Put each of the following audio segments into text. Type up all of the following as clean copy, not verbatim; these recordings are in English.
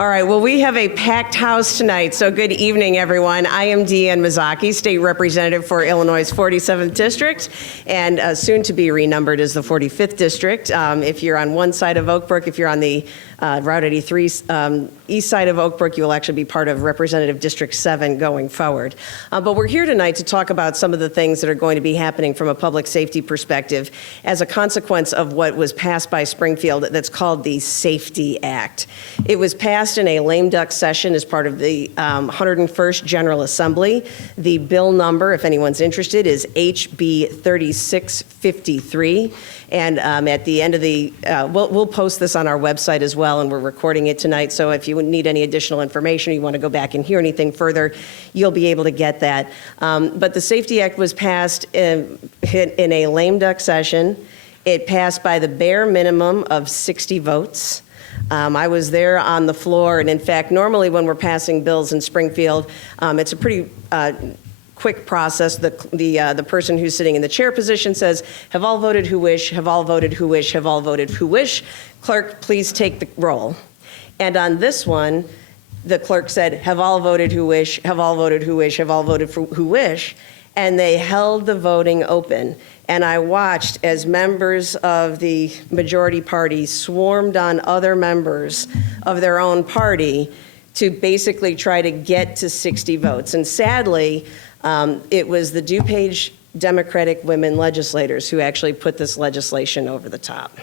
All right, well, we have a packed house tonight, so good evening, everyone. I am Deanne Mazzochi, State Representative for Illinois' 47th District, and soon to be renumbered as the 45th District. If you're on one side of Oak Brook, if you're on the Route 83 east side of Oak Brook, you will actually be part of Representative District 7 going forward. But we're here tonight to talk about some of the things that are going to be happening from a public safety perspective as a consequence of what was passed by Springfield that's called the Safety Act. It was passed in a lame duck session as part of the 101st General Assembly. The bill number, if anyone's interested, is HB 3653. And at the end of the, we'll post this on our website as well, and we're recording it tonight. So if you need any additional information, or you want to go back and hear anything further, you'll be able to get that. But the Safety Act was passed in a lame duck session. It passed by the bare minimum of 60 votes. I was there on the floor, and in fact, normally when we're passing bills in Springfield, it's a pretty quick process. The person who's sitting in the chair position says, "Have all voted who wish, have all voted who wish, have all voted who wish. Clerk, please take the roll." And on this one, the clerk said, "Have all voted who wish, have all voted who wish, have all voted who wish." And they held the voting open. And I watched as members of the majority party swarmed on other members of their own party to basically try to get to 60 votes. And sadly, it was the DuPage Democratic women legislators who actually put this legislation over the top.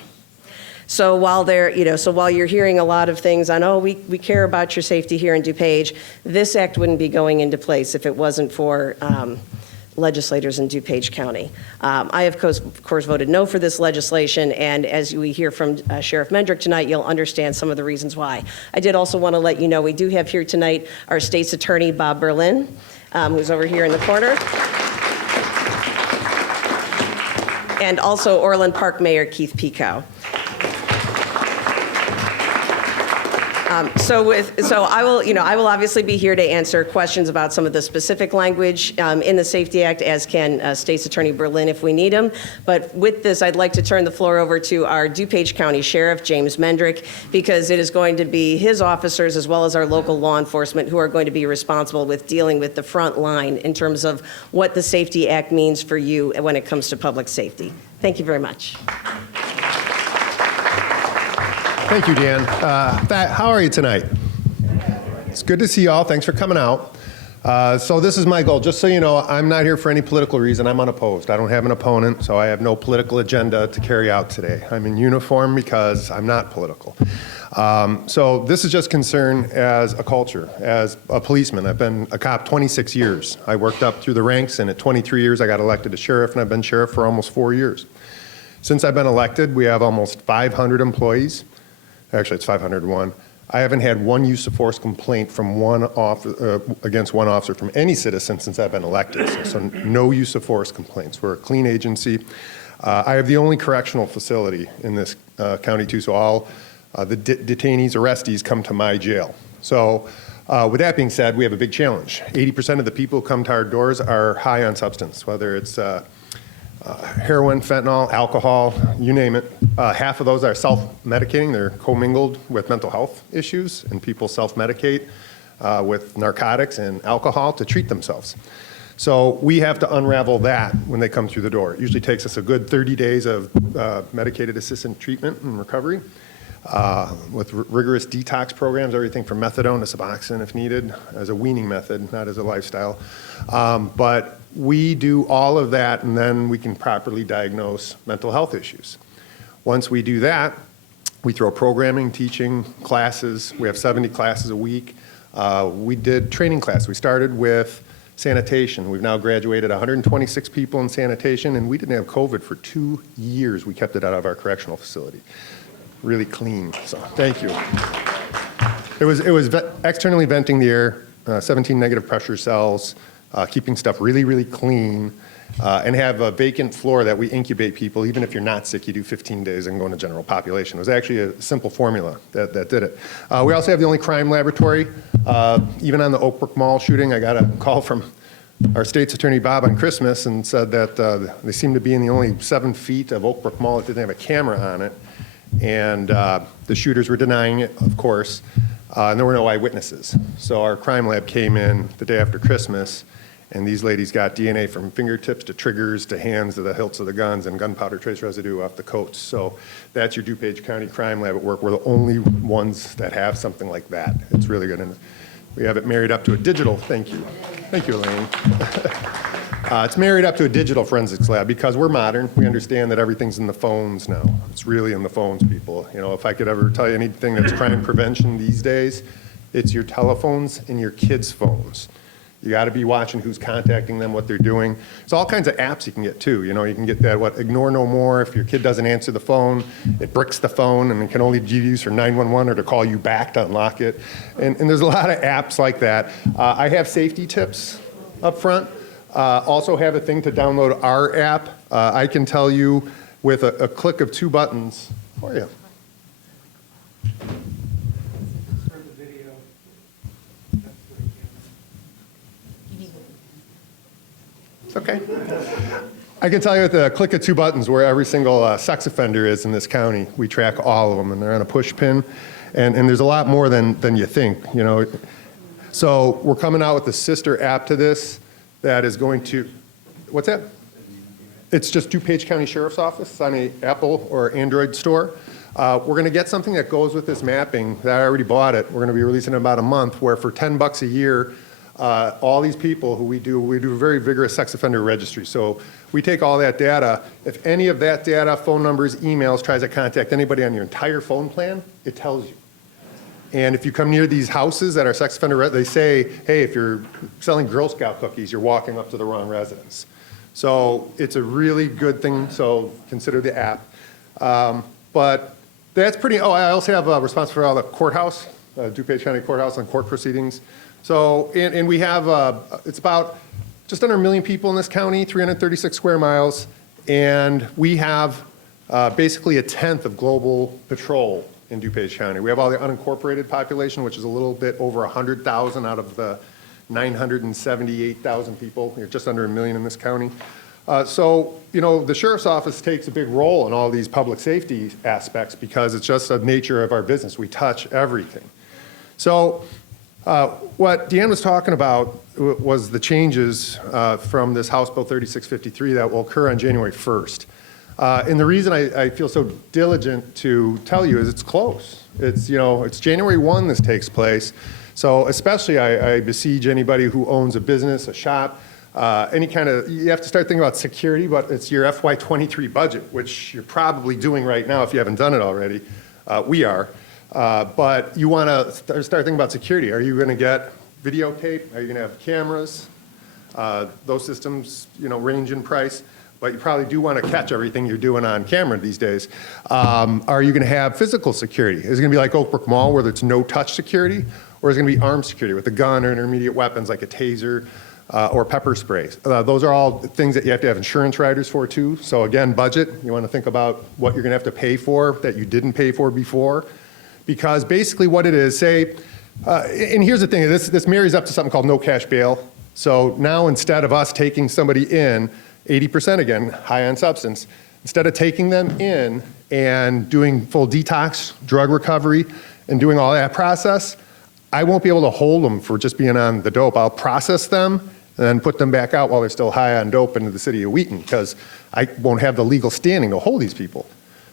So while while you're hearing a lot of things on, oh, we care about your safety here in DuPage, this act wouldn't be going into place if it wasn't for legislators in DuPage County. I, of course, voted no for this legislation, and as we hear from Sheriff Mendrick tonight, you'll understand some of the reasons why. I did also want to let you know we do have here tonight our state's attorney, Bob Berlin, who's over here in the corner, and also Orland Park Mayor Keith Pico. So I will obviously be here to answer questions about some of the specific language in the Safety Act, as can State's Attorney Berlin if we need him. But with this, I'd like to turn the floor over to our DuPage County Sheriff, James Mendrick, because it is going to be his officers as well as our local law enforcement who are going to be responsible with dealing with the front line in terms of what the Safety Act means for you when it comes to public safety. Thank you very much. Thank you, Dan. How are you tonight? It's good to see you all. Thanks for coming out. So this is my goal. Just so you know, I'm not here for any political reason. I'm unopposed. I don't have an opponent, so I have no political agenda to carry out today. I'm in uniform because I'm not political. So this is just concern as a culture, as a policeman. I've been a cop 26 years. I worked up through the ranks, and at 23 years, I got elected as sheriff, and I've been sheriff for almost 4 years. Since I've been elected, we have almost 500 employees. Actually, it's 501. I haven't had one use of force complaint from against one officer from any citizen since I've been elected. So no use of force complaints. We're a clean agency. I have the only correctional facility in this county too, so all the detainees, arrestees come to my jail. So with that being said, we have a big challenge. 80% of the people who come to our doors are high on substance, whether it's heroin, fentanyl, alcohol, you name it. Half of those are self-medicating. They're commingled with mental health issues, and people self-medicate with narcotics and alcohol to treat themselves. So we have to unravel that when they come through the door. It usually takes us a good 30 days of medicated assisted treatment and recovery with rigorous detox programs, everything from methadone to Suboxone if needed, as a weaning method, not as a lifestyle. But we do all of that, and then we can properly diagnose mental health issues. Once we do that, we throw programming, teaching, classes. We have 70 classes a week. We did training class. We started with sanitation. We've now graduated 126 people in sanitation, and we didn't have COVID for 2 years. We kept it out of our correctional facility. Really clean, so thank you. It was externally venting the air, 17 negative pressure cells, keeping stuff really, really clean, and have a vacant floor that we incubate people. Even if you're not sick, you do 15 days and go into general population. It was actually a simple formula that did it. We also have the only crime laboratory. Even on the Oak Brook Mall shooting, I got a call from our state's attorney, Bob, on Christmas and said that they seemed to be in the only 7 feet of Oak Brook Mall that didn't have a camera on it. And the shooters were denying it, of course. and there were no eyewitnesses. So our crime lab came in the day after Christmas, and these ladies got DNA from fingertips to triggers to hands to the hilts of the guns and gunpowder trace residue off the coats. So that's your DuPage County Crime Lab at work. We're the only ones that have something like that. It's really good. And we have it married up to a digital, thank you. Thank you, Elaine. It's married up to a digital forensics lab because we're modern. We understand that everything's in the phones now. It's really in the phones, people. You know, if I could ever tell you anything that's crime prevention these days, it's your telephones and your kids' phones. You got to be watching who's contacting them, what they're doing. There's all kinds of apps you can get too. You know, you can get that, ignore no more. If your kid doesn't answer the phone, it bricks the phone and it can only be used for 911 or to call you back to unlock it. And there's a lot of apps like that. I have safety tips up front. Also have a thing to download our app. I can tell you with a click of 2 buttons for you. Okay. I can tell you with a click of 2 buttons where every single sex offender is in this county. We track all of them, and they're on a push pin. And there's a lot more than you think, you know. So we're coming out with a sister app to this that is going to, what's that? It's just DuPage County Sheriff's Office on an Apple or Android store. We're going to get something that goes with this mapping that I already bought it. We're going to be releasing in about a month where for $10 a year, all these people who we do a very vigorous sex offender registry. So we take all that data. If any of that data, phone numbers, emails, tries to contact anybody on your entire phone plan, it tells you. And if you come near these houses that are sex offender, they say, hey, if you're selling Girl Scout cookies, you're walking up to the wrong residence. So it's a really good thing, so consider the app. But that's pretty, I also have a responsibility for all the courthouse, DuPage County Courthouse and court proceedings. So, and we have, it's about just under 1 million people in this county, 336 square miles, and we have basically 1/10 of global patrol in DuPage County. We have all the unincorporated population, which is a little bit over 100,000 out of the 978,000 people. You're just under 1 million in this county. So, you know, the Sheriff's Office takes a big role in all these public safety aspects because it's just the nature of our business. We touch everything. So, what Deanne was talking about was the changes from this House Bill 3653 that will occur on January 1st. And the reason I feel so diligent to tell you is it's close. It's, you know, it's January 1 this takes place. So especially I besiege anybody who owns a business, a shop, any kind of, you have to start thinking about security, but it's your FY23 budget, which you're probably doing right now if you haven't done it already. We are. But you want to start thinking about security. Are you going to get videotape? Are you going to have cameras? Those systems, you know, range in price, but you probably do want to catch everything you're doing on camera these days. Are you going to have physical security? Is it going to be like Oak Brook Mall where there's no touch security? Or is it going to be armed security with a gun or intermediate weapons like a taser or pepper spray? Those are all things that you have to have insurance riders for too. So again, budget, you want to think about what you're going to have to pay for that you didn't pay for before. Because basically what it is, say, and here's the thing, this marries up to something called no cash bail. So now instead of us taking somebody in, 80% again, high on substance, instead of taking them in and doing full detox, drug recovery, and doing all that process, I won't be able to hold them for just being on the dope. I'll process them and then put them back out while they're still high on dope into the city of Wheaton because I won't have the legal standing to hold these people.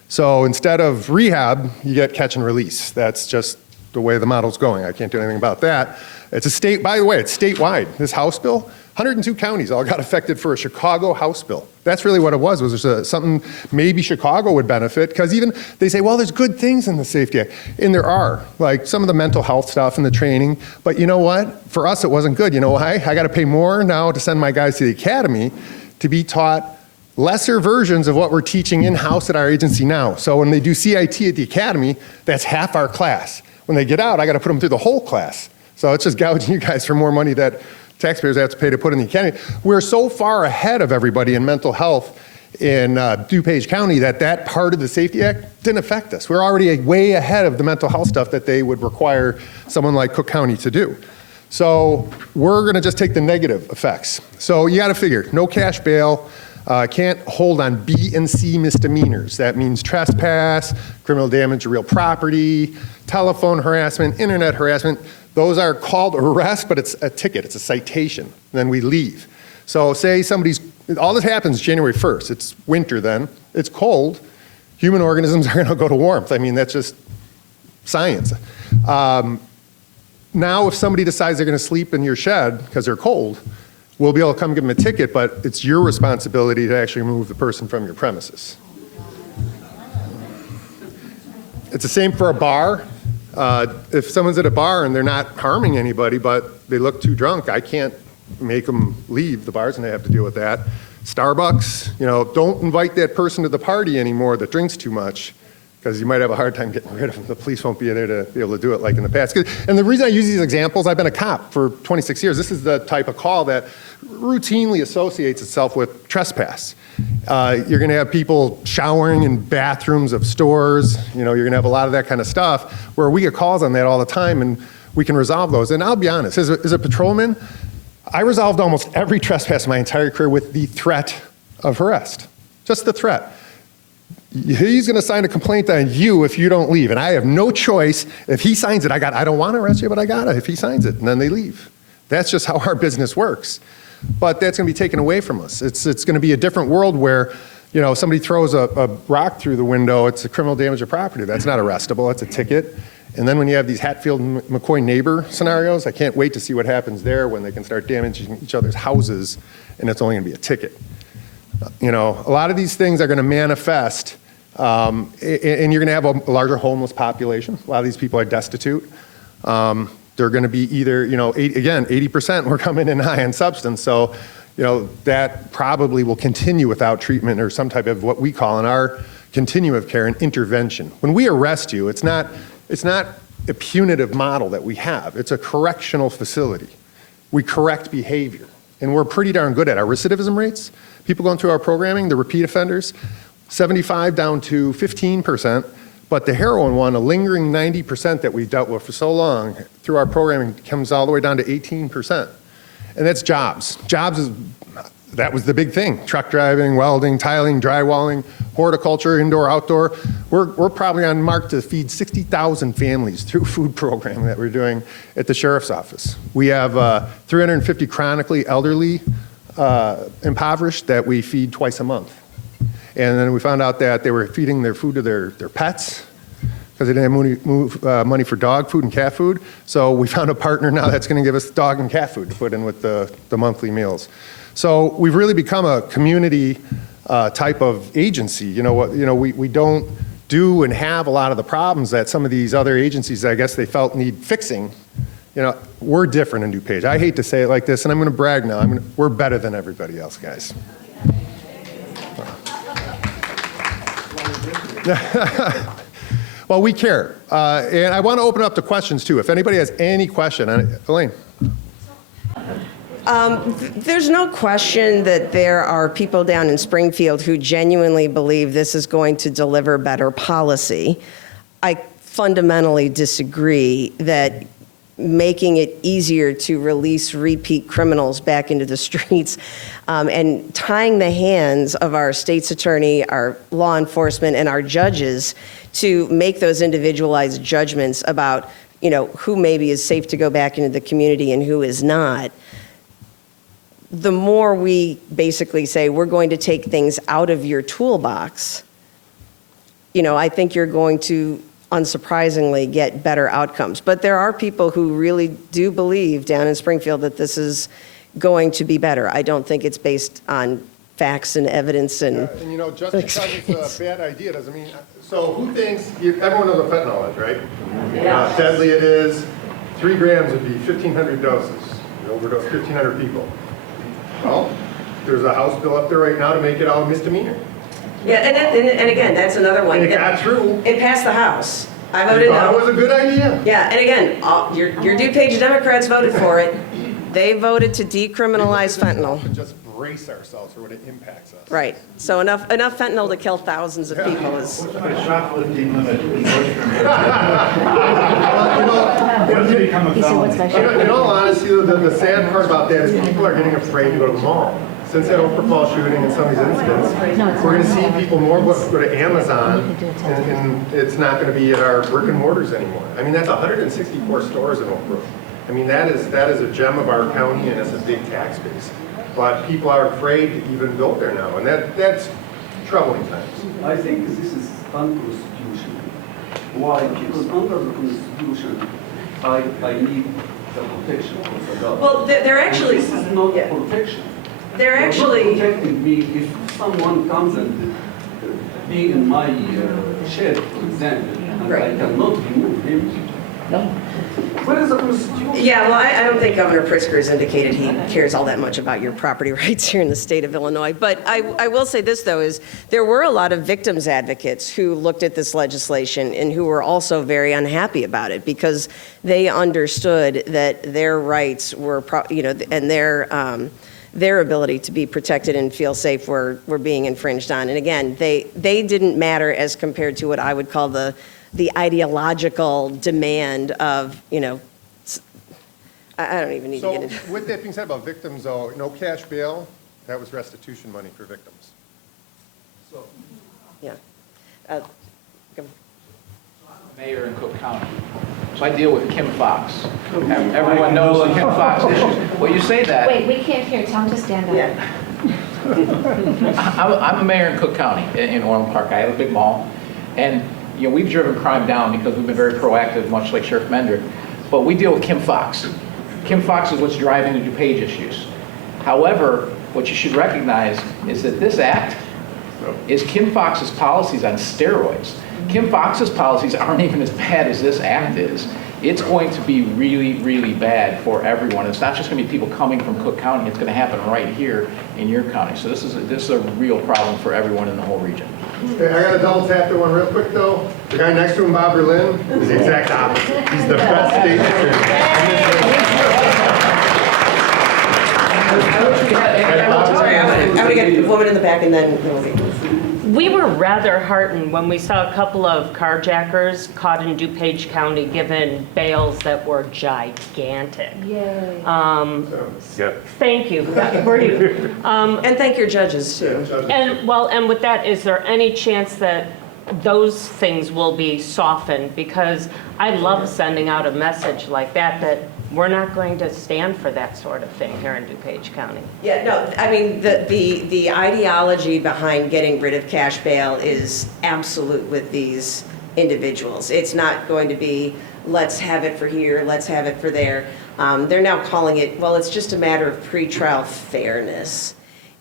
So instead of rehab, you get catch and release. That's just the way the model's going. I can't do anything about that. It's a state, by the way, it's statewide. This House bill, 102 counties all got affected for a Chicago House bill. That's really what it was there's something maybe Chicago would benefit, because even they say, well, there's good things in the Safety Act. And there are, like some of the mental health stuff and the training. But you know what? For us, it wasn't good. You know why? I got to pay more now to send my guys to the academy to be taught lesser versions of what we're teaching in-house at our agency now. So when they do CIT at the academy, that's half our class. When they get out, I got to put them through the whole class. So it's just gouging you guys for more money that taxpayers have to pay to put in the academy. We're so far ahead of everybody in mental health in DuPage County that part of the Safety Act didn't affect us. We're already way ahead of the mental health stuff that they would require someone like Cook County to do. So we're going to just take the negative effects. So you got to figure, no cash bail. Can't hold on B and C misdemeanors. That means trespass, criminal damage to real property, telephone harassment, internet harassment. Those are called arrest, but it's a ticket, it's a citation. Then we leave. So say all this happens January 1st. It's winter then, it's cold. Human organisms are gonna go to warmth. I mean, that's just science. Now if somebody decides they're gonna sleep in your shed because they're cold, we'll be able to come give them a ticket, but it's your responsibility to actually remove the person from your premises. It's the same for a bar. If someone's at a bar and they're not harming anybody, but they look too drunk, I can't make them leave. The bar's gonna have to deal with that. Starbucks, don't invite that person to the party anymore that drinks too much, because you might have a hard time getting rid of them. The police won't be there to be able to do it like in the past. And the reason I use these examples, I've been a cop for 26 years. This is the type of call that routinely associates itself with trespass. You're gonna have people showering in bathrooms of stores. You're gonna have a lot of that kind of stuff where we get calls on that all the time and we can resolve those. And I'll be honest, as a patrolman, I resolved almost every trespass in my entire career with the threat of arrest. Just the threat. He's gonna sign a complaint on you if you don't leave, and I have no choice. If he signs it, I don't wanna arrest you, but I gotta, if he signs it, and then they leave. That's just how our business works. But that's gonna be taken away from us. It's gonna be a different world where, somebody throws a rock through the window, it's a criminal damage of property. That's not arrestable, that's a ticket. And then when you have these Hatfield-McCoy neighbor scenarios, I can't wait to see what happens there when they can start damaging each other's houses, and it's only gonna be a ticket. A lot of these things are gonna manifest, and you're gonna have a larger homeless population. A lot of these people are destitute. They're gonna be either, 80% were coming in high on substance, so that probably will continue without treatment or some type of what we call in our continuum of care an intervention. When we arrest you, it's not a punitive model that we have. It's a correctional facility. We correct behavior, and we're pretty darn good at our recidivism rates. People going through our programming, the repeat offenders, 75 down to 15%, but the heroin one, a lingering 90% that we've dealt with for so long through our programming comes all the way down to 18%. And that's jobs. That was the big thing. Truck driving, welding, tiling, drywalling, horticulture, indoor, outdoor. We're probably on mark to feed 60,000 families through food programming that we're doing at the sheriff's office. We have 350 chronically elderly impoverished that we feed twice a month. And then we found out that they were feeding their food to their pets because they didn't have money for dog food and cat food. So we found a partner now that's gonna give us dog and cat food to put in with the monthly meals. So we've really become a community type of agency. We don't do and have a lot of the problems that some of these other agencies, I guess they felt need fixing. We're different in DuPage. I hate to say it like this, and I'm gonna brag now. We're better than everybody else, guys. Well, we care. And I want to open up to questions too. If anybody has any question on it, Elaine. There's no question that there are people down in Springfield who genuinely believe this is going to deliver better policy. I fundamentally disagree that making it easier to release repeat criminals back into the streets and tying the hands of our state's attorney, our law enforcement, and our judges to make those individualized judgments about, who maybe is safe to go back into the community and who is not. The more we basically say we're going to take things out of your toolbox, I think you're going to unsurprisingly get better outcomes. But there are people who really do believe down in Springfield that this is going to be better. I don't think it's based on facts and evidence and just because it's a bad idea doesn't mean. So who thinks? Everyone knows what fentanyl is, right? Yeah. How deadly it is. 3 grams would be 1,500 doses. You overdose 1,500 people. Well, there's a House bill up there right now to make it all a misdemeanor. Yeah, and again, that's another one. And it got through. It passed the House. I voted no. It was a good idea. Yeah, and again, your DuPage Democrats voted for it. They voted to decriminalize fentanyl. And just brace ourselves for what it impacts us. Right. So enough fentanyl to kill thousands of people is. What's my shoplifting limit? In all honesty, the sad part about that is people are getting afraid to go to the mall. since that Oak Brook shooting and some of these incidents, we're going to see people more go to Amazon, and it's not going to be at our brick and mortars anymore. I mean, that's 164 stores in Oak Brook. I mean, that is a gem of our county, and it's a big tax base. But people are afraid to even build there now, and that's troubling times. I think this is unconstitutional. Why? Because under the Constitution, I need the protection of the government. Well, they're actually, This is not yeah. protection. They're You're actually, not protecting me if someone comes and be in my shed, for example, and Right. I cannot remove him. No. What is the Constitution? yeah, well, I don't think Governor Pritzker has indicated he cares all that much about your property rights here in the state of Illinois. But I will say this, though, is there were a lot of victims advocates who looked at this legislation and who were also very unhappy about it because they understood that their rights were, and their ability to be protected and feel safe were being infringed on. And again, they didn't matter as compared to what I would call the ideological demand of, I don't even need to So get into. with that being said about victims, though, no cash bail, that was restitution money for victims. So, Yeah. Go. Mayor in Cook County. So I deal with Kim Fox. Everyone knows the Kim Fox issues. Well, you say that. Wait, we can't hear. Tell him to stand up. Yeah. I'm a mayor in Cook County, in Orland Park. I have a big mall. And, we've driven crime down because we've been very proactive, much like Sheriff Mendrick. But we deal with Kim Fox. Kim Fox is what's driving the DuPage issues. However, what you should recognize is that this act is Kim Fox's policies on steroids. Kim Fox's policies aren't even as bad as this act is. It's going to be really, really bad for everyone. It's not just going to be people coming from Cook County. It's going to happen right here in your county. So this is a real problem for everyone in the whole region. Okay, I got to double tap that one real quick, though. The guy next to him, Bob Berlin, is the exact opposite. He's the best state Sorry, I'm going to get a woman in the back and then we'll be. We were rather heartened when we saw a couple of carjackers caught in DuPage County given bails that were gigantic. Yay. Thank you. Were you? And thank your judges, too. And with that, is there any chance that those things will be softened? Because I love sending out a message like that we're not going to stand for that sort of thing here in DuPage County. Yeah, no, I mean, the ideology behind getting rid of cash bail is absolute with these individuals. It's not going to be, let's have it for here, let's have it for there. They're now calling it, well, it's just a matter of pretrial fairness.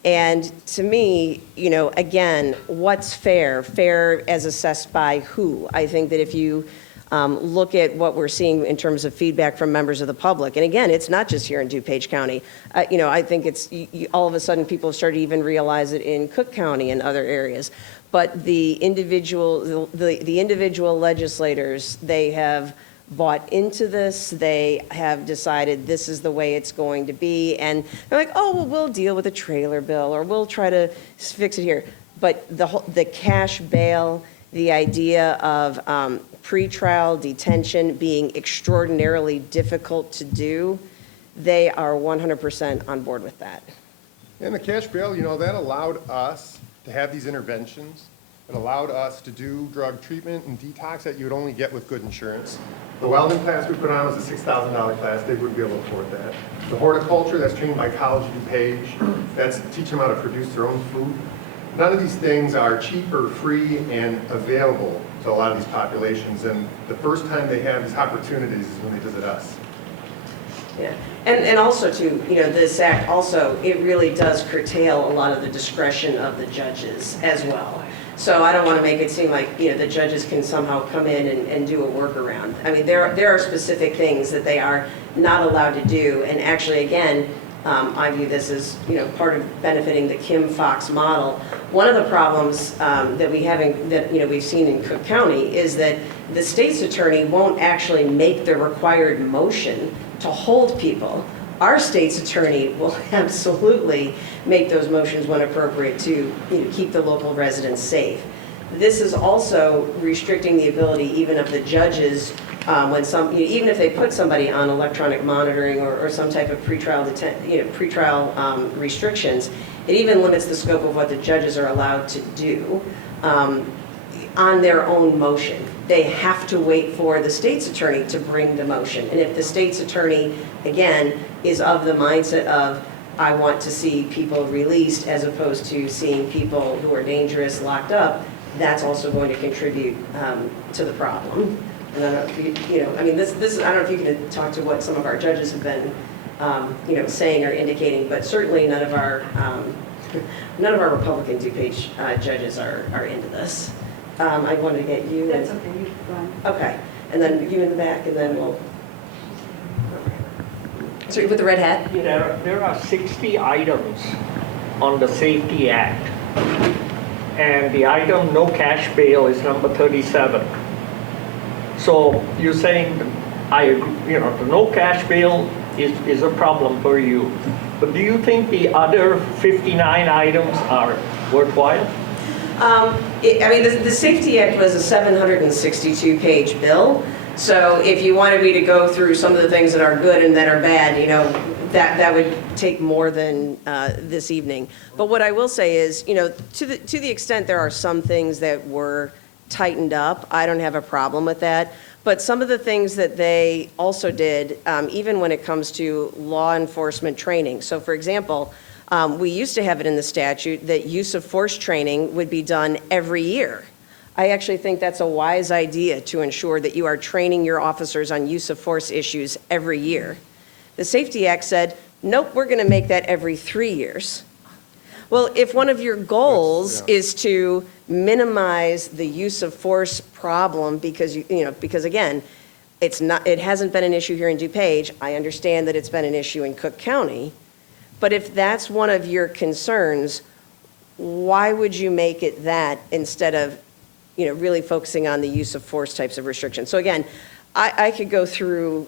And to me, again, what's fair? Fair as assessed by who? I think that if you look at what we're seeing in terms of feedback from members of the public. And again, it's not just here in DuPage County. I think it's all of a sudden people start to even realize it in Cook County and other areas. But the individual legislators, they have bought into this. They have decided this is the way it's going to be. And they're like, oh, well, we'll deal with a trailer bill or we'll try to fix it here. But the cash bail, the idea of pretrial detention being extraordinarily difficult to do, they are 100% on board with that. And the cash bail, that allowed us to have these interventions. It allowed us to do drug treatment and detox that you would only get with good insurance. The welding class we put on was a $6,000 class. They wouldn't be able to afford that. The horticulture, that's trained by College DuPage. That's teach them how to produce their own food. None of these things are cheap or free and available to a lot of these populations. And the first time they have these opportunities is when they visit us. Yeah, and also too, this act also, it really does curtail a lot of the discretion of the judges as well. So I don't want to make it seem like, the judges can somehow come in and do a workaround. I mean, there are specific things that they are not allowed to do. And actually, again, I view this as, part of benefiting the Kim Fox model. One of the problems that we've seen in Cook County is that the state's attorney won't actually make the required motion to hold people. Our state's attorney will absolutely make those motions when appropriate to keep the local residents safe. This is also restricting the ability even of the judges even if they put somebody on electronic monitoring or some type of pretrial restrictions, It even limits the scope of what the judges are allowed to do on their own motion. They have to wait for the state's attorney to bring the motion. And if the state's attorney, again, is of the mindset of, I want to see people released as opposed to seeing people who are dangerous locked up, that's also going to contribute to the problem. And I don't know if you know, I mean, this I don't know if you can talk to what some of our judges have been, saying or indicating, but certainly none of our Republican DuPage judges are into this. I wanted to get you. That's okay, you go on. Okay, and then you in the back, and then we'll. So you put the red hat. There are 60 items on the Safety Act, and the item no cash bail is number 37. So you're saying, I agree, the no cash bail is a problem for you, but do you think the other 59 items are worthwhile? The Safety Act was a 762-page bill. So if you wanted me to go through some of the things that are good and that are bad, that would take more than this evening. But what I will say is, to the extent there are some things that were tightened up, I don't have a problem with that. But some of the things that they also did, even when it comes to law enforcement training. So for example, we used to have it in the statute that use of force training would be done every year. I actually think that's a wise idea to ensure that you are training your officers on use of force issues every year. The Safety Act said, nope, we're going to make that every 3 years. Well, if one of your goals is to minimize the use of force problem because because again, it hasn't been an issue here in DuPage. I understand that it's been an issue in Cook County, but if that's one of your concerns, why would you make it that instead of really focusing on the use of force types of restrictions? So again, I could go through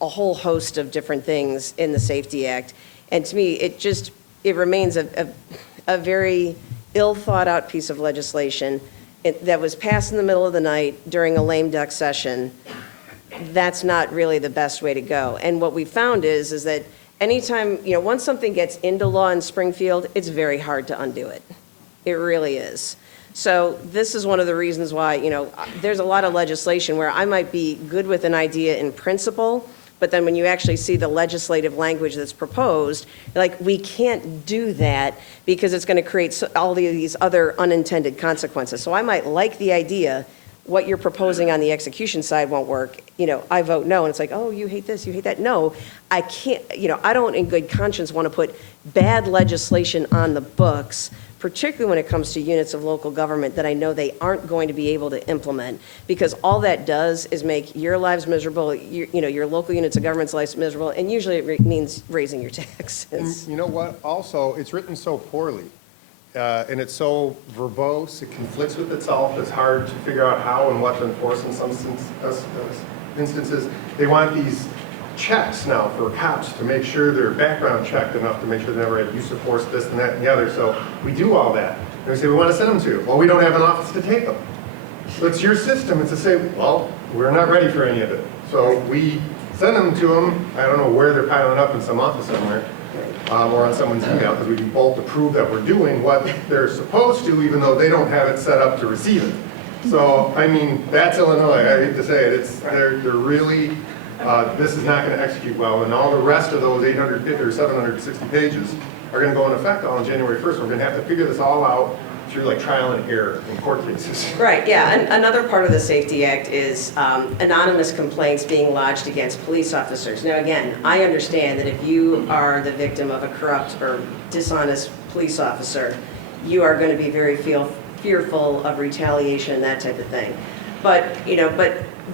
a whole host of different things in the Safety Act, and to me, it remains a very ill thought out piece of legislation that was passed in the middle of the night during a lame duck session. That's not really the best way to go. And what we found is that anytime, once something gets into law in Springfield, it's very hard to undo it. It really is. So this is one of the reasons why, there's a lot of legislation where I might be good with an idea in principle, but then when you actually see the legislative language that's proposed, you're like, we can't do that because it's going to create all these other unintended consequences. So I might like the idea, what you're proposing on the execution side won't work. I vote no, and it's like, oh, you hate this, you hate that. No, I can't, I don't in good conscience want to put bad legislation on the books, particularly when it comes to units of local government that I know they aren't going to be able to implement, because all that does is make your lives miserable, your local units of government's lives miserable, and usually it means raising your taxes. And you know what? Also, it's written so poorly, and it's so verbose, it conflicts with itself, it's hard to figure out how and what to enforce in some instances. They want these checks now for cops to make sure they're background checked enough to make sure they never had use of force, this and that and the other. So we do all that. And we say, we want to send them to. Well, we don't have an office to take them. So it's your system. It's to say, well, we're not ready for any of it. So we send them to them. I don't know where they're piling up in some office somewhere or on someone's email, because we can both approve that we're doing what they're supposed to, even though they don't have it set up to receive it. So, I mean, that's Illinois. I hate to say it. They're really... this is not going to execute well, and all the rest of those 850 or 760 pages are going to go into effect on January 1st. We're going to have to figure this all out through like trial and error in court cases. Right, yeah, and another part of the Safety Act is anonymous complaints being lodged against police officers. Now again, I understand that if you are the victim of a corrupt or dishonest police officer, you are going to be very fearful of retaliation and that type of thing. But,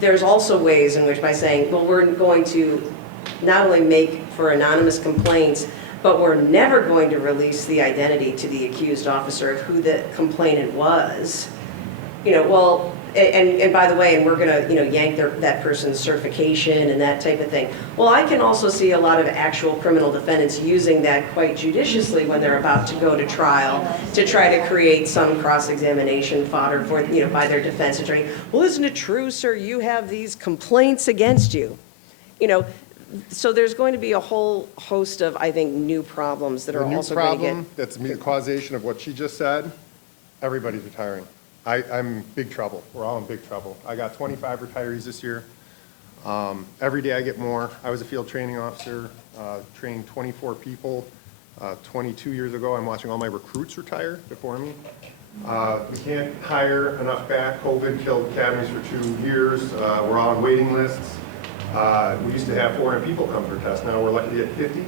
there's also ways in which by saying, well, we're going to not only make for anonymous complaints, but we're never going to release the identity to the accused officer of who the complainant was. And by the way, and we're going to, yank that person's certification and that type of thing. Well, I can also see a lot of actual criminal defendants using that quite judiciously when they're about to go to trial to try to create some cross-examination fodder for, by their defense attorney. Well, isn't it true, sir, you have these complaints against you? So there's going to be a whole host of, I think, new problems that The are new also going to get. problem, that's the causation of what she just said, everybody's retiring. I'm in big trouble. We're all in big trouble. I got 25 retirees this year. Every day I get more. I was a field training officer, trained 24 people 22 years ago. I'm watching all my recruits retire before me. We can't hire enough back. COVID killed academies for 2 years. We're all on waiting lists. We used to have 400 people come for tests. Now we're lucky to get 50.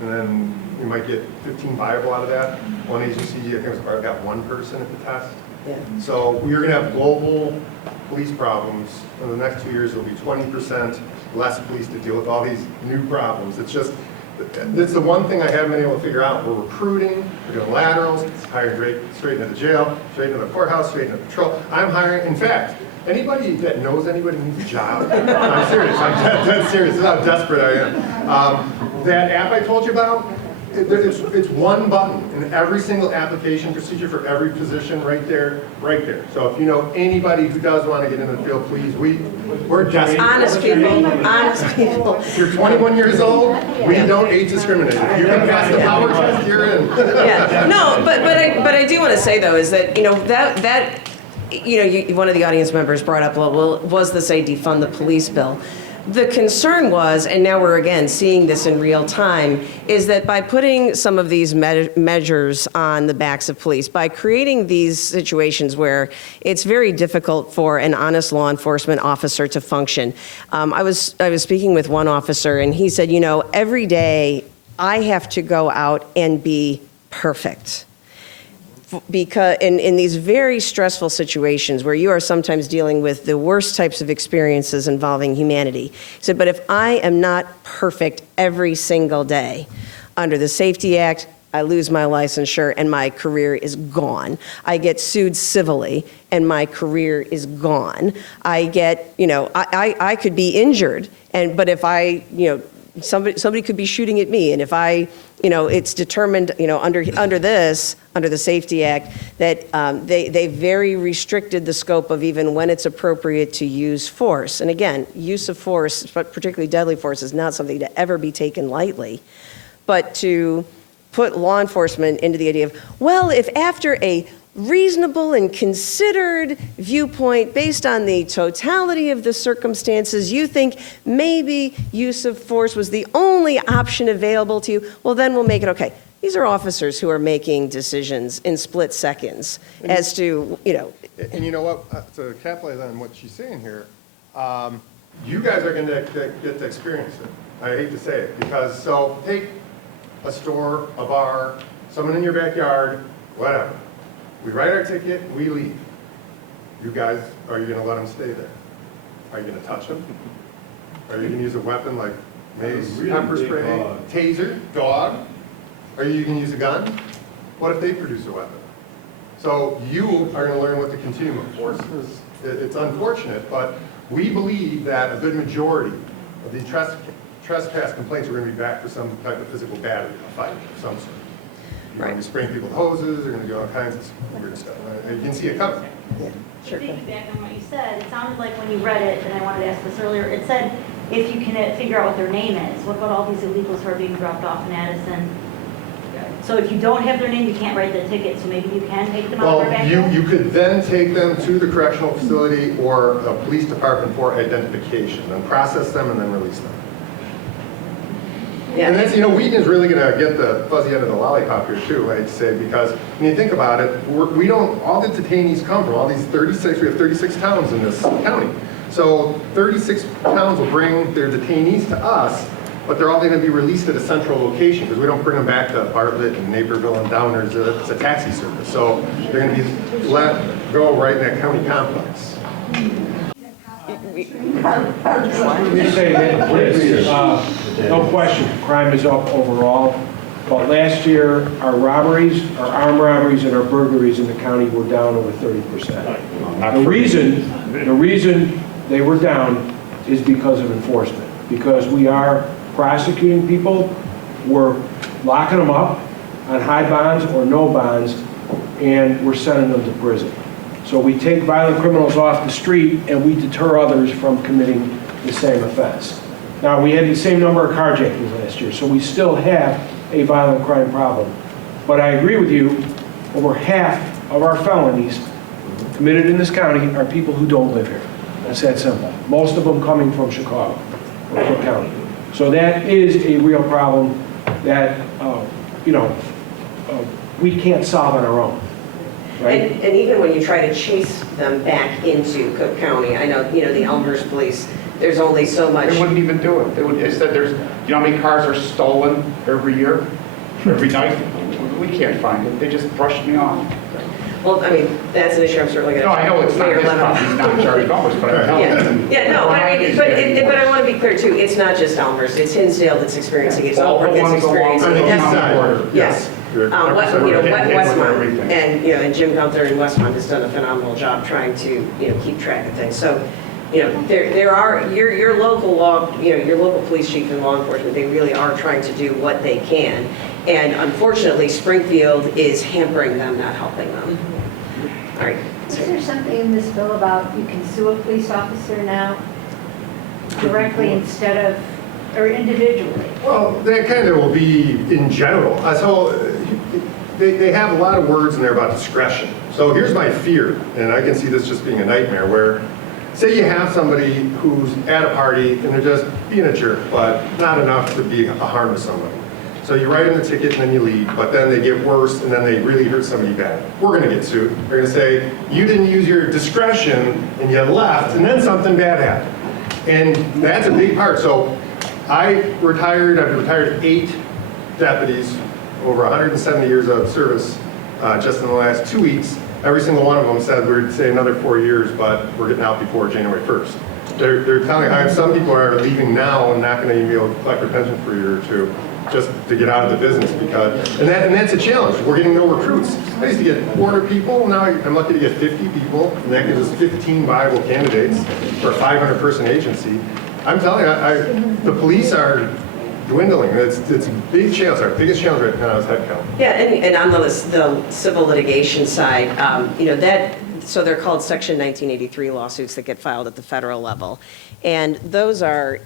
And then we might get 15 viable out of that. One agency, I think, has got one person at the test. Yeah. So we are going to have global police problems. In the next 2 years, there'll be 20% less police to deal with all these new problems. It's just, it's the one thing I haven't been able to figure out. We're recruiting, we're doing laterals, hiring straight into the jail, straight into the courthouse, straight into patrol. I'm hiring, in fact, anybody that knows anybody who needs a job, I'm serious, I'm dead serious, this is how desperate I am. That app I told you about, it's one button in every single application procedure for every position right there, right there. So if you know anybody who does want to get into the field, please, we're desperate. Honest people. If you're 21 years old, we don't age discriminate. If you can pass the power test, you're in. Yeah, no, but I do want to say though is that one of the audience members brought up, well, was this a defund the police bill? The concern was, and now we're again seeing this in real time, is that by putting some of these measures on the backs of police, by creating these situations where it's very difficult for an honest law enforcement officer to function. I was speaking with one officer, and he said, every day I have to go out and be perfect. Because in these very stressful situations where you are sometimes dealing with the worst types of experiences involving humanity. He said, but if I am not perfect every single day, under the Safety Act, I lose my licensure and my career is gone. I get sued civilly and my career is gone. I get, I could be injured, but if I, somebody could be shooting at me, and if I, it's determined, under the Safety Act, that they very restricted the scope of even when it's appropriate to use force. And again, use of force, but particularly deadly force, is not something to ever be taken lightly. But to put law enforcement into the idea of, well, if after a reasonable and considered viewpoint based on the totality of the circumstances, you think maybe use of force was the only option available to you, well, then we'll make it okay. These are officers who are making decisions in split seconds as to, And you know what, to capitalize on what she's saying here, you guys are going to get to experience it. I hate to say it, because so take a store, a bar, someone in your backyard, whatever. We write our ticket, we leave. You guys, are you going to let them stay there? Are you going to touch them? Are you going to use a weapon like mace, pepper spray, taser, dog? Are you going to use a gun? What if they produce a weapon? So you are going to learn what the continuum of force is. It's unfortunate, but we believe that a good majority of the trespass complaints are going to be back for some type of physical battery, a fight of some sort. You're going to be spraying people with hoses, they're going to do all kinds of weird stuff. You can see it coming. To piggyback on what you said, it sounded like when you read it, and I wanted to ask this earlier, it said if you can figure out what their name is. What about all these illegals who are being dropped off in Addison? So if you don't have their name, you can't write the ticket, so maybe you can take them out of their Well, back. you could then take them to the correctional facility or a police department for identification, then process them and then release them. Yeah. And that's, Wheaton is really going to get the fuzzy end of the lollipop here too, I'd say, because when you think about it, we don't, all the detainees come from all these 36, we have 36 towns in this county. So 36 towns will bring their detainees to us, but they're all going to be released at a central location because we don't bring them back to Bartlett and Naperville and Downers. It's a taxi service. So they're going to be let go right in that county complex. Let me say that this, no question, crime is up overall, but last year, our robberies, our armed robberies, and our burglaries in the county were down over 30%. The reason they were down is because of enforcement, because we are prosecuting people, we're locking them up on high bonds or no bonds, and we're sending them to prison. So we take violent criminals off the street and we deter others from committing the same offense. Now, we had the same number of carjackings last year, so we still have a violent crime problem. But I agree with you, over half of our felonies committed in this county are people who don't live here. That's that simple. Most of them coming from Chicago, or Cook County. So that is a real problem that, we can't solve on our own, right? And even when you try to chase them back into Cook County, I know, the Elmhurst police, there's only so much. They wouldn't even do it. They said there's, how many cars are stolen every year, every night? We can't find it. They just brushed me off. Well, I mean, that's an issue I'm certainly going to. No, I know it's not his problem. He's not in charge of Elmhurst, but I'm telling you. Yeah, no, but I want to be clear too, it's not just Elmhurst, it's Hinsdale that's experiencing it, it's Oak Brook that's experiencing it. Yes. Westmont, and Jim Gunther in Westmont has done a phenomenal job trying to, keep track of things. So, there are, your local law, your local police chief and law enforcement, they really are trying to do what they can. And unfortunately, Springfield is hampering them, not helping them. All right. Is there something in this bill about you can sue a police officer now directly instead of, or individually? Well, that kind of will be in general. So they have a lot of words in there about discretion. So here's my fear, and I can see this just being a nightmare, where say you have somebody who's at a party and they're just being a jerk, but not enough to be a harm to somebody. So you write them the ticket and then you leave, but then they get worse and then they really hurt somebody bad. We're going to get sued. They're going to say, you didn't use your discretion and you left and then something bad happened. And that's a big part. So I've retired 8 deputies over 170 years of service just in the last 2 weeks. Every single one of them said we'd say another 4 years, but we're getting out before January 1st. They're telling, some people are leaving now and not going to even be able to collect their pension for a year or two just to get out of the business because, and that's a challenge. We're getting no recruits. I used to get 400 people, now I'm lucky to get 50 people, and that gives us 15 viable candidates for a 500-person agency. I'm telling you, the police are dwindling. It's a big challenge. Our biggest challenge right now is headcount. Yeah, and on the civil litigation side, so they're called Section 1983 lawsuits that get filed at the federal level. And those are,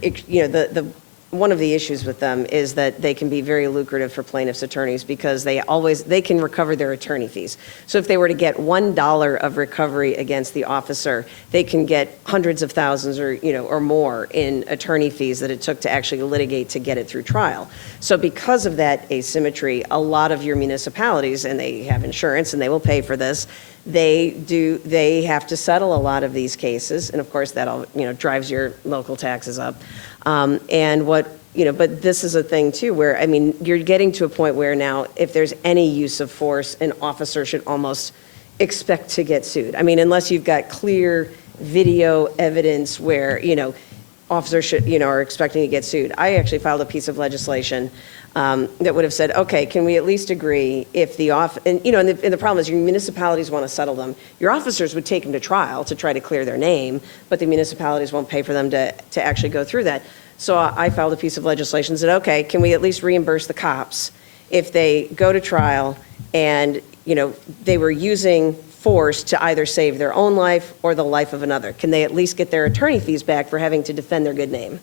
one of the issues with them is that they can be very lucrative for plaintiffs' attorneys because they can recover their attorney fees. So if they were to get $1 of recovery against the officer, they can get hundreds of thousands or more in attorney fees that it took to actually litigate to get it through trial. So because of that asymmetry, a lot of your municipalities, and they have insurance and they will pay for this, they have to settle a lot of these cases, and of course that all drives your local taxes up. But this is a thing too, where, you're getting to a point where now, if there's any use of force, an officer should almost expect to get sued. Unless you've got clear video evidence where, officers are expecting to get sued. I actually filed a piece of legislation that would have said, okay, can we at least agree if and the problem is your municipalities want to settle them. Your officers would take them to trial to try to clear their name, but the municipalities won't pay for them to actually go through that. So I filed a piece of legislation that said, okay, can we at least reimburse the cops if they go to trial and, they were using force to either save their own life or the life of another? Can they at least get their attorney fees back for having to defend their good name?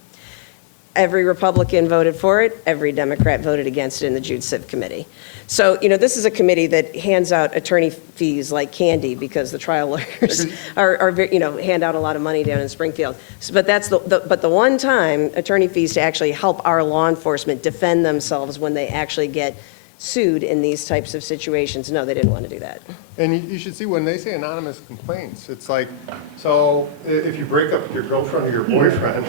Every Republican voted for it. Every Democrat voted against it in the Jude Civ Committee. So, this is a committee that hands out attorney fees like candy because the trial lawyers hand out a lot of money down in Springfield. But that's but the one time attorney fees to actually help our law enforcement defend themselves when they actually get sued in these types of situations. No, they didn't want to do that. And you should see when they say anonymous complaints, it's like, so if you break up with your girlfriend or your boyfriend,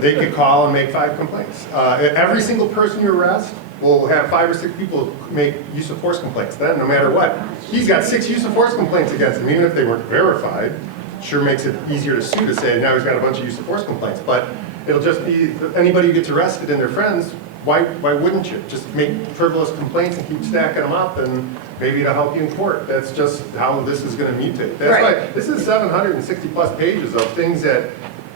they could call and make 5 complaints. Every single person you arrest will have 5 or 6 people make use of force complaints. Then, no matter what, he's got 6 use of force complaints against him, even if they weren't verified. Sure makes it easier to sue to say now he's got a bunch of use of force complaints. But it'll just be anybody who gets arrested and their friends. Why wouldn't you just make frivolous complaints and keep stacking them up, and maybe it'll help you in court? That's just how this is going to mutate. That's why this is 760 plus pages of things that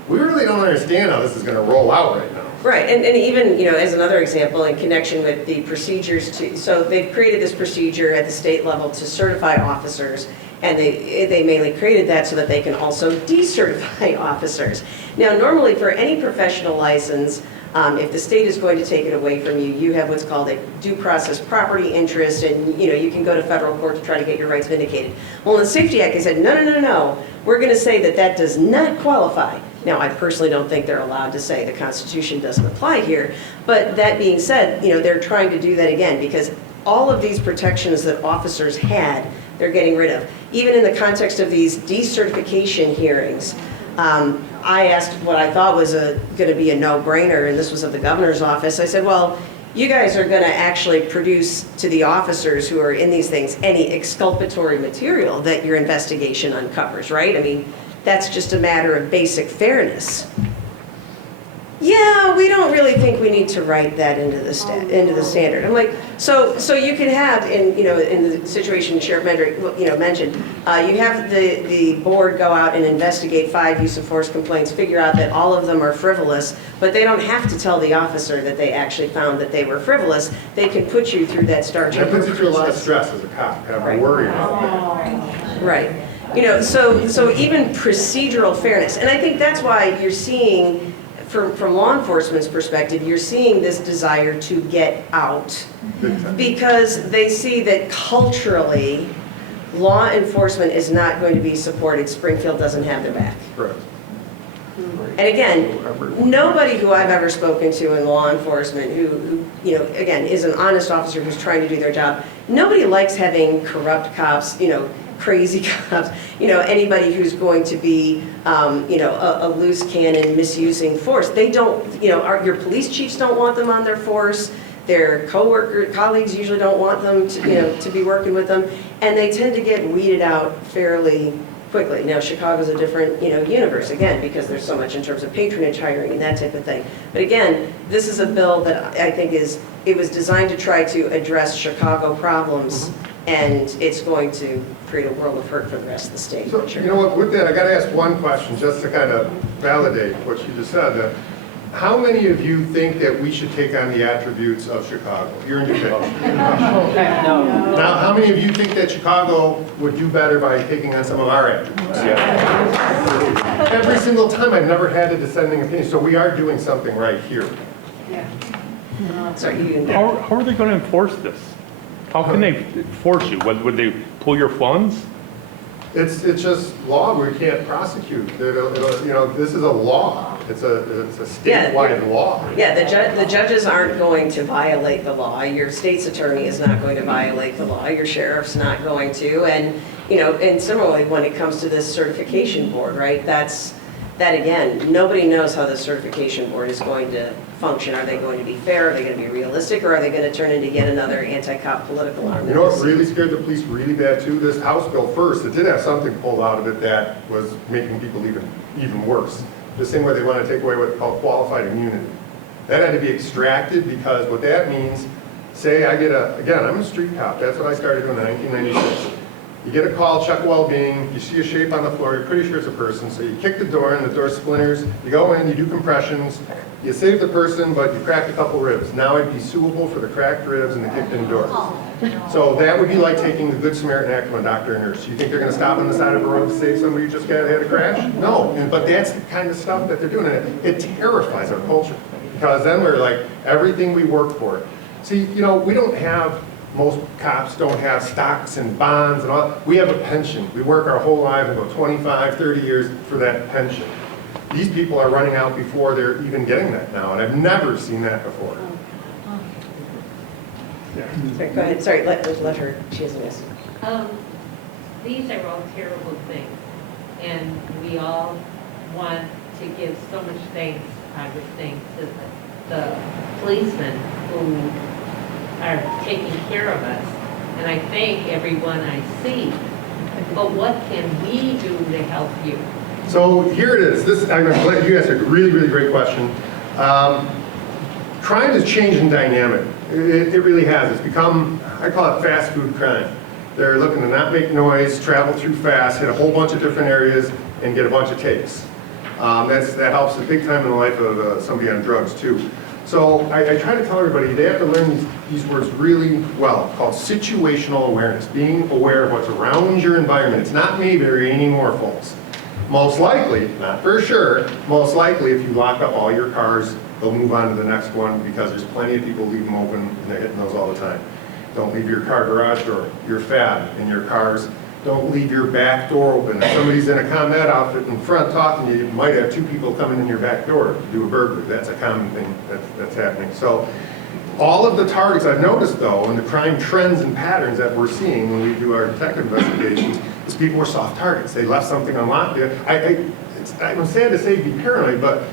we really don't understand how this is going to roll out right now. Right, and even, as another example, in connection with the procedures so they've created this procedure at the state level to certify officers, And they mainly created that so that they can also decertify officers. Now, normally for any professional license, if the state is going to take it away from you, you have what's called a due process property interest, and you can go to federal court to try to get your rights vindicated. Well, in the Safety Act, they said, no, we're going to say that that does not qualify. Now, I personally don't think they're allowed to say the Constitution doesn't apply here, but that being said, they're trying to do that again because all of these protections that officers had, they're getting rid of. Even in the context of these decertification hearings, I asked what I thought was going to be a no-brainer, and this was of the governor's office. I said, well, you guys are going to actually produce to the officers who are in these things any exculpatory material that your investigation uncovers, right? I mean, that's just a matter of basic fairness. Yeah, we don't really think we need to write that into the standard. I'm like, so you can have in the situation Sheriff Mendrick mentioned, you have the board go out and investigate 5 use of force complaints, figure out that all of them are frivolous, but they don't have to tell the officer that they actually found that they were frivolous. They can put you through that starch. That puts you through a lot of stress as a cop, having worry about that. Right. So even procedural fairness, and I think that's why you're seeing. From law enforcement's perspective, you're seeing this desire to get out because they see that culturally, law enforcement is not going to be supported. Springfield doesn't have their back. Correct. And again, nobody who I've ever spoken to in law enforcement who again, is an honest officer who's trying to do their job, nobody likes having corrupt cops, crazy cops, anybody who's going to be, a loose cannon misusing force. They don't, your police chiefs don't want them on their force. Their colleagues usually don't want them to be working with them. And they tend to get weeded out fairly quickly. Now, Chicago's a different, universe, again, because there's so much in terms of patronage hiring and that type of thing. But again, this is a bill that I think it was designed to try to address Chicago problems, and it's going to create a world of hurt for the rest of the state. So, you know what, with that, I got to ask one question just to kind of validate what you just said. How many of you think that we should take on the attributes of Chicago? You're in DuPage. Now, how many of you think that Chicago would do better by taking on some of our attributes? Yeah. Every single time, I've never had a dissenting opinion. So we are doing something right here. Sorry, How are they going to enforce this? How can they force you? Would they pull your funds? It's just law. We can't prosecute. This is a law. It's a statewide law. Yeah, the judges aren't going to violate the law. Your state's attorney is not going to violate the law. Your sheriff's not going to. And similarly, when it comes to this certification board, right? That again, nobody knows how the certification board is going to function. Are they going to be fair? Are they going to be realistic? Or are they going to turn into yet another anti-cop political arm? You know what really scared the police really bad too? This House bill first, it did have something pulled out of it that was making people even worse. The same way they want to take away what's called qualified immunity. That had to be extracted because what that means, say I get again, I'm a street cop. That's what I started doing in 1996. You get a call, check well-being, you see a shape on the floor, you're pretty sure it's a person, so you kick the door and the door splinters, you go in, you do compressions, you save the person, but you cracked a couple ribs. Now it'd be suable for the cracked ribs and the kicked in door. So that would be like taking the Good Samaritan Act from a doctor and nurse. You think they're going to stop on the side of a road to save somebody who just had a crash? No, but that's the kind of stuff that they're doing. And it terrifies our culture because then we're like, everything we work for. See, we don't have, most cops don't have stocks and bonds and all. We have a pension. We work our whole lives, about 25, 30 years for that pension. These people are running out before they're even getting that now, and I've never seen that before. Sorry, go ahead. Sorry, let her. She has a message. These are all terrible things, and we all want to give so much thanks, I would think, to the policemen who are taking care of us, and I thank everyone I see. But what can we do to help you? So here it is. I'm glad you asked a really, really great question. Crime is changing dynamic. It really has. It's become, I call it fast food crime. They're looking to not make noise, travel through fast, hit a whole bunch of different areas, and get a bunch of takes. That helps a big time in the life of somebody on drugs too. So I try to tell everybody, they have to learn these words really well, called situational awareness, being aware of what's around your environment. It's not Mayberry anymore, folks. Most likely, not for sure, most likely if you lock up all your cars, they'll move on to the next one because there's plenty of people leave them open and they're hitting those all the time. Don't leave your car garage door, your fab in your cars. Don't leave your back door open. If somebody's in a combat outfit in front talking to you, you might have two people coming in your back door to do a burglary. That's a common thing that's happening. So all of the targets I've noticed though, and the crime trends and patterns that we're seeing when we do our detective investigations, is people were soft targets. They left something unlocked. I'm sad to say be paranoid, but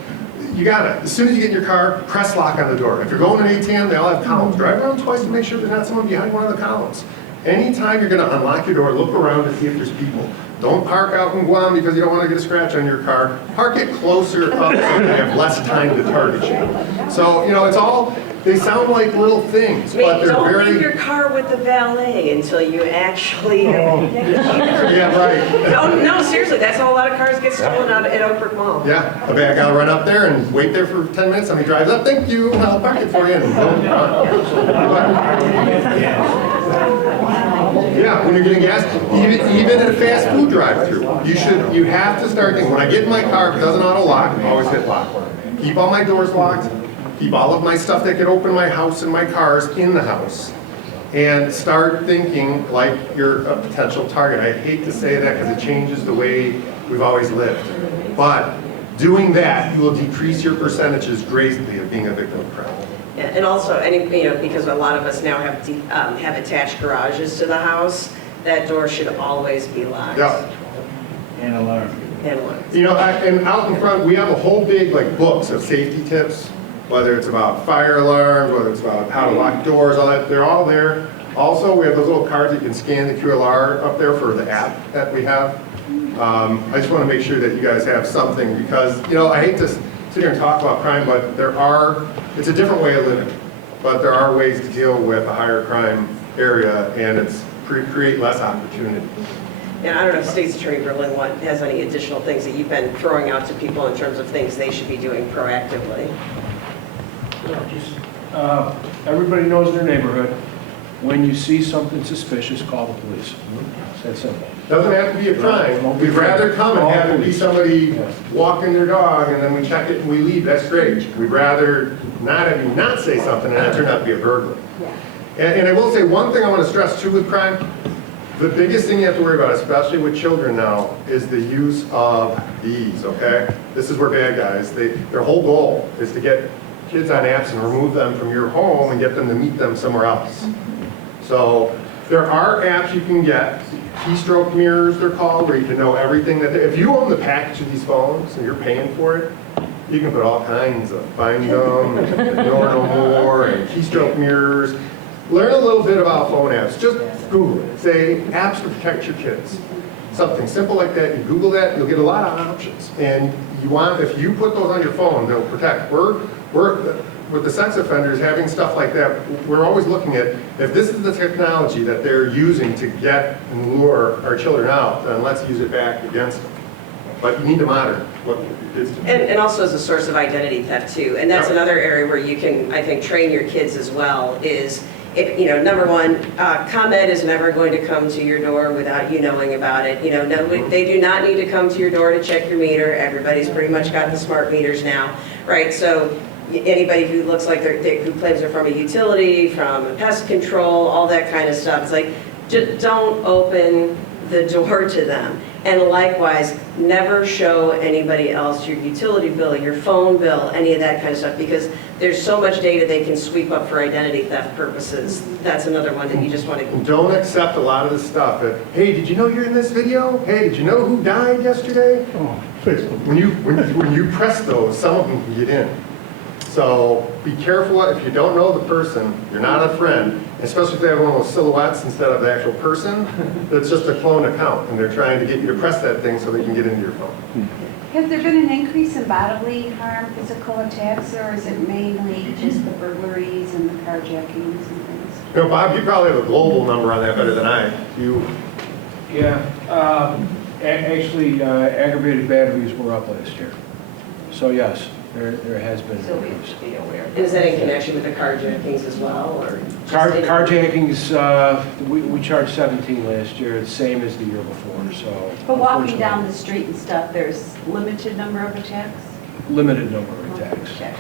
you gotta, as soon as you get in your car, press lock on the door. If you're going to an ATM, they all have columns. Drive around twice to make sure there's not someone behind one of the columns. Anytime you're gonna unlock your door, look around to see if there's people. Don't park out in Guam because you don't want to get a scratch on your car. Park it closer up so you have less time to target you. So, you know, it's all, they sound like little things, but they're Don't very... leave your car with the valet until you actually... Yeah, right. No, seriously, that's how a lot of cars get stolen out at Oak Brook Mall. Yeah, the bad guy will run up there and wait there for 10 minutes. Somebody drives up, thank you, I'll park it for you. And yeah, when you're getting gas, even at a fast food drive-thru, you have to start thinking, when I get in my car, if it doesn't auto-lock, I always hit lock. Keep all my doors locked, keep all of my stuff that could open my house and my cars in the house, and start thinking like you're a potential target. I hate to say that because it changes the way we've always lived. But doing that, you will decrease your percentages greatly of being a victim of crime. Yeah, and also, because a lot of us now have attached garages to the house, that door should always be locked. Yeah. And alarmed. You know, and out in front, we have a whole big like books of safety tips, whether it's about fire alarms, whether it's about how to lock doors, all that, they're all there. Also, we have those little cards you can scan the QR up there for the app that we have. I just want to make sure that you guys have something because, you know, I hate to sit here and talk about crime, but it's a different way of living. But there are ways to deal with a higher crime area and it's create less opportunity. And I don't know if State's Attorney Berlin has any additional things that you've been throwing out to people in terms of things they should be doing proactively. Everybody knows their neighborhood. When you see something suspicious, call the police. It's that simple. Doesn't have to be a crime. We'd rather come and have it be somebody walking their dog and then we check it and we leave. That's great. We'd rather not have you not say something and that turned out to be a burglary. And I will say one thing I want to stress too with crime. The biggest thing you have to worry about, especially with children now, is the use of these, okay? This is where bad guys, their whole goal is to get kids on apps and remove them from your home and get them to meet them somewhere else. So there are apps you can get, keystroke mirrors they're called, where you can know everything that if you own the package of these phones and you're paying for it, you can put all kinds of find them, ignore no more, and keystroke mirrors. Learn a little bit about phone apps. Just Google it. Say apps to protect your kids. Something simple like that. You Google that, you'll get a lot of options. And if you put those on your phone, they'll protect. With the sex offenders having stuff like that, we're always looking at if this is the technology that they're using to get and lure our children out, then let's use it back against them. But you need to monitor what your kids do. And also as a source of identity theft too. And that's another area where you can, I think, train your kids as well is, number one, ComEd is never going to come to your door without you knowing about it. They do not need to come to your door to check your meter. Everybody's pretty much got the smart meters now, right? So anybody who looks like who claims they're from a utility, from pest control, all that kind of stuff, it's like, just don't open the door to them. And likewise, never show anybody else your utility bill, your phone bill, any of that kind of stuff, because there's so much data they can sweep up for identity theft purposes. That's another one that you just want to... Don't accept a lot of this stuff. Hey, did you know you're in this video? Hey, did you know who died yesterday? Oh, Facebook. When you press those, some of them can get in. So be careful. If you don't know the person, you're not a friend, especially if they have one of those silhouettes instead of the actual person. It's just a clone account, and they're trying to get you to press that thing so they can get into your phone. Has there been an increase in bodily harm, physical attacks, or is it mainly just the burglaries and the carjackings and things? Bob, you probably have a global number on that better than I. Yeah, actually, aggravated batteries were up last year. So yes, There has been. So we should be aware of that. Is that in connection with the carjackings as well, or? Carjackings, we charged 17 last year, the same as the year before, so. But walking unfortunately, down the street and stuff, there's limited number of attacks? Limited number of attacks. Okay.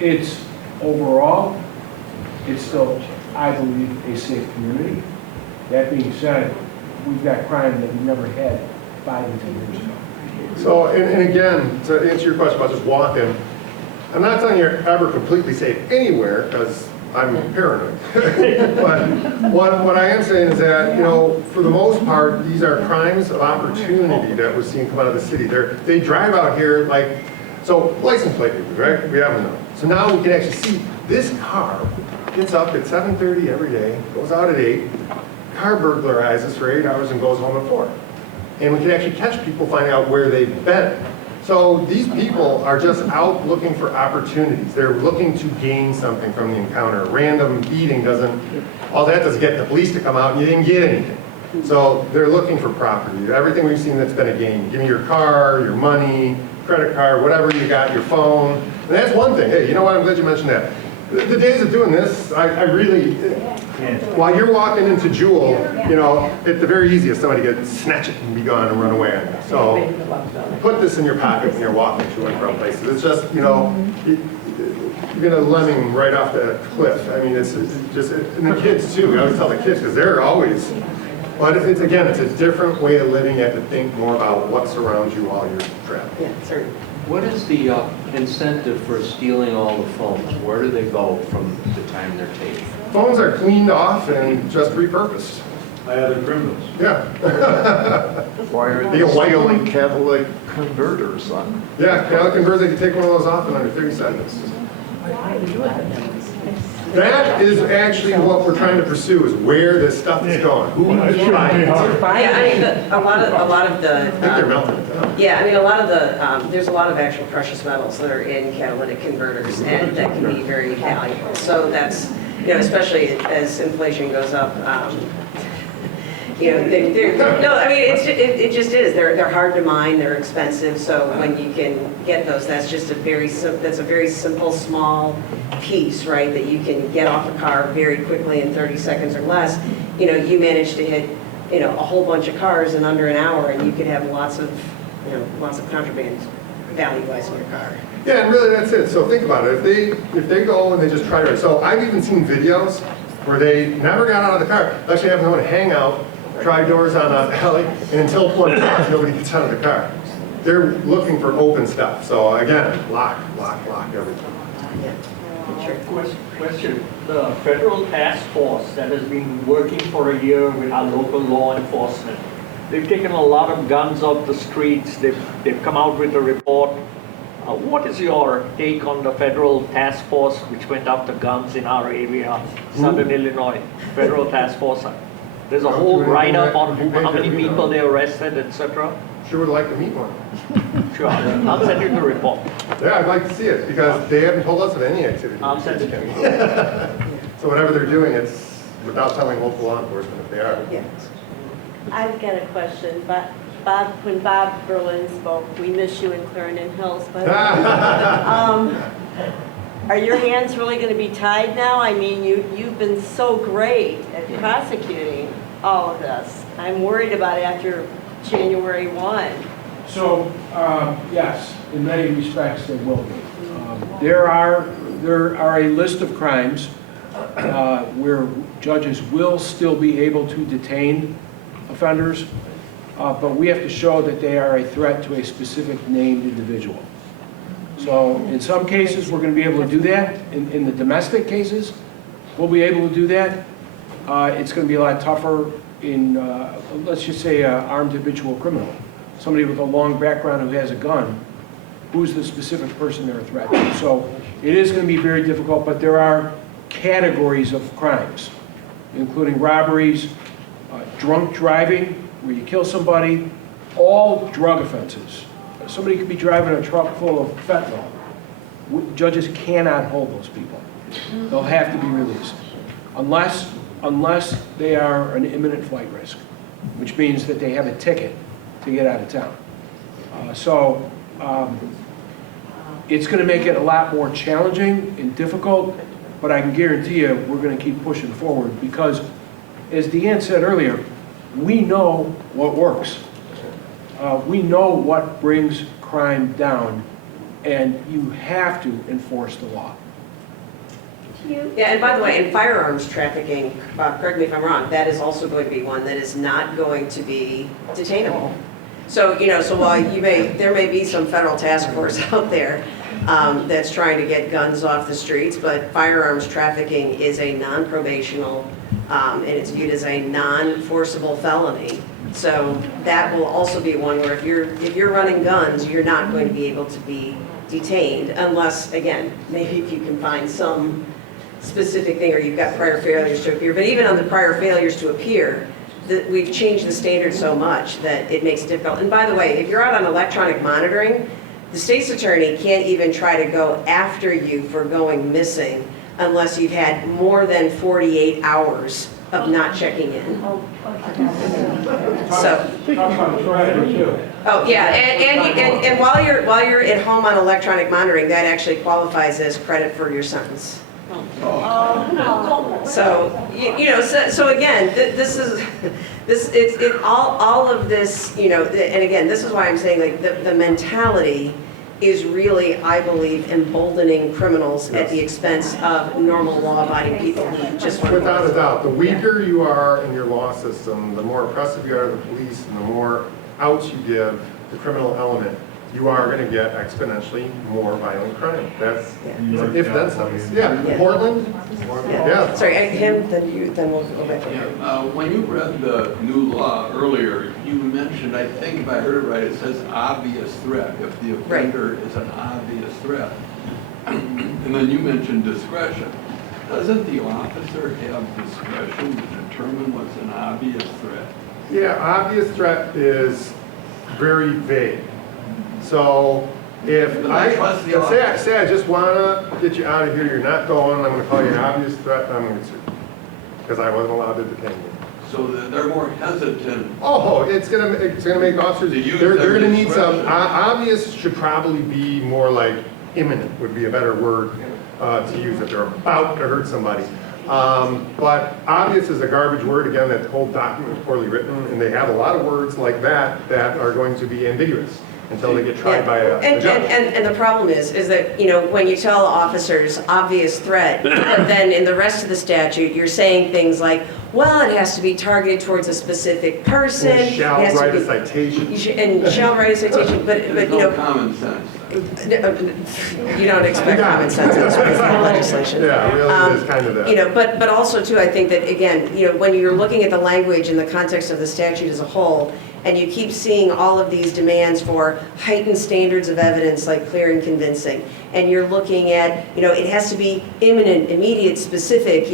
It's overall, it's still, I believe, a safe community. That being said, we've got crime that we never had 5 and 10 years ago. So, and again, to answer your question about just walking, I'm not telling you you're ever completely safe anywhere, because I'm paranoid. But what I am saying is that, you know, for the most part, these are crimes of opportunity that we're seeing come out of the city. They drive out here like, so license plate readers, right? We have them now. So now we can actually see this car gets up at 7:30 every day, goes out at 8, car burglarizes for 8 hours and goes home at 4. And we can actually catch people finding out where they've been. So these people are just out looking for opportunities. They're looking to gain something from the encounter. A random beating all that does is get the police to come out and you didn't get anything. So they're looking for property. Everything we've seen that's been a gain. Give me your car, your money, credit card, whatever you got, your phone. And that's one thing. Hey, you know what? I'm glad you mentioned that. The days of doing this, I really, while you're walking into Jewel, you know, at the very easiest, somebody could snatch it and be gone and run away on you. So put this in your pocket when you're walking to and from places. It's just, you know, you're gonna lemming right off the cliff. I mean, it's just, and the kids too. I always tell the kids, because they're always, but it's a different way of living. You have to think more about what surrounds you while you're traveling. Yeah, certainly. What is the incentive for stealing all the phones? Where do they go from the time they're taken? Phones are cleaned off and just repurposed. By other criminals. Yeah. Why are they they stealing catalytic converters on? Yeah, catalytic converters, they can take one of those off in under 30 seconds. That is actually what we're trying to pursue, is where this stuff is going. Who is buying it? Yeah, I mean, a lot of the. I think they're melting it down. Yeah, I mean, a lot of the, there's a lot of actual precious metals that are in catalytic converters, and that can be very valuable. So that's, you know, especially as inflation goes up, you know, no, I mean, it just is. They're hard to mine, they're expensive, so when you can get those, that's just a very simple, small piece, right, that you can get off a car very quickly in 30 seconds or less. You know, you manage to hit, you know, a whole bunch of cars in under an hour, and you could have lots of contraband value-wise in your car. Yeah, and really that's it. So think about it. If they go and they just try to, so I've even seen videos where they never got out of the car. They actually have them to hang out, try doors on an alley, and until point nobody gets out of the car. They're looking for open stuff. So again, lock everything. Question, the federal task force that has been working for a year with our local law enforcement, they've taken a lot of guns off the streets, they've come out with a report. What is your take on the federal task force which went after guns in our area, Southern Illinois, federal task force? There's a whole write-up on how many people they arrested, etc. Sure would like to meet one. Sure, I'll send you the report. Yeah, I'd like to see it, because they haven't told us of any activity. I'll send it to you. So whatever they're doing, it's without telling local law enforcement if they are. Yeah. I've got a question, but when Bob Berlin spoke, we miss you in Clarendon Hills, but are your hands really going to be tied now? I mean, you've been so great at prosecuting all of this. I'm worried about after January 1. So, yes, in many respects, they will be. There are a list of crimes where judges will still be able to detain offenders, but we have to show that they are a threat to a specific named individual. So in some cases, we're going to be able to do that. In the domestic cases, we'll be able to do that. It's going to be a lot tougher in, let's just say, an armed habitual criminal. Somebody with a long background who has a gun, who's the specific person they're a threat to. So it is going to be very difficult, but there are categories of crimes, including robberies, drunk driving, where you kill somebody, all drug offenses. Somebody could be driving a truck full of fentanyl. Judges cannot hold those people. They'll have to be released, unless they are an imminent flight risk, which means that they have a ticket to get out of town. It's going to make it a lot more challenging and difficult, but I can guarantee you, we're going to keep pushing forward because, as Deanne said earlier, we know what works. We know what brings crime down, and you have to enforce the law. Yeah, and by the way, in firearms trafficking, correct me if I'm wrong, that is also going to be one that is not going to be detainable. So, so while there may be some federal task force out there that's trying to get guns off the streets, but firearms trafficking is a non-probational, and it's viewed as a non-forcible felony. So that will also be one where if you're running guns, you're not going to be able to be detained unless, again, maybe if you can find some specific thing or you've got prior failures to appear. But even on the prior failures to appear, we've changed the standard so much that it makes it difficult. And by the way, if you're out on electronic monitoring, the state's attorney can't even try to go after you for going missing unless you've had more than 48 hours of not checking in. So, oh yeah, and while you're at home on electronic monitoring, that actually qualifies as credit for your sentence. So so again, all of this, and again, this is why I'm saying like the mentality is really, I believe, emboldening criminals at the expense of normal law-abiding people who just want to. Without a doubt, the weaker you are in your law system, the more oppressive you are to the police, and the more outs you give the criminal element, you are going to get exponentially more violent crime. That's if that's nice. Yeah, Portland. Yeah. Sorry, him. Then we'll go back to him. When you read the new law earlier, you mentioned, I think if I heard it right, it says obvious threat, if the offender is an obvious threat. And then you mentioned discretion. Doesn't the officer have discretion to determine what's an obvious threat? Yeah, obvious threat is very vague. So if say I just want to get you out of here, you're not going, I'm going to call you an obvious threat, and I'm going to sue you because I wasn't allowed to detain you. So they're more hesitant. Oh, it's gonna make officers. They're going to need some. Obvious should probably be more like imminent would be a better word to use if they're about to hurt somebody. But obvious is a garbage word. Again, that whole document is poorly written, and they have a lot of words like that are going to be ambiguous until they get tried by a judge. And the problem is that, when you tell officers obvious threat, but then in the rest of the statute, you're saying things like, well, it has to be targeted towards a specific person. And shall write a citation. And shall write a citation, but Common sense. You don't expect common sense in this kind of legislation. Yeah, really is kind of that. But also too, I think that again, when you're looking at the language in the context of the statute as a whole, and you keep seeing all of these demands for heightened standards of evidence like clear and convincing, and you're looking at, it has to be imminent, immediate, specific,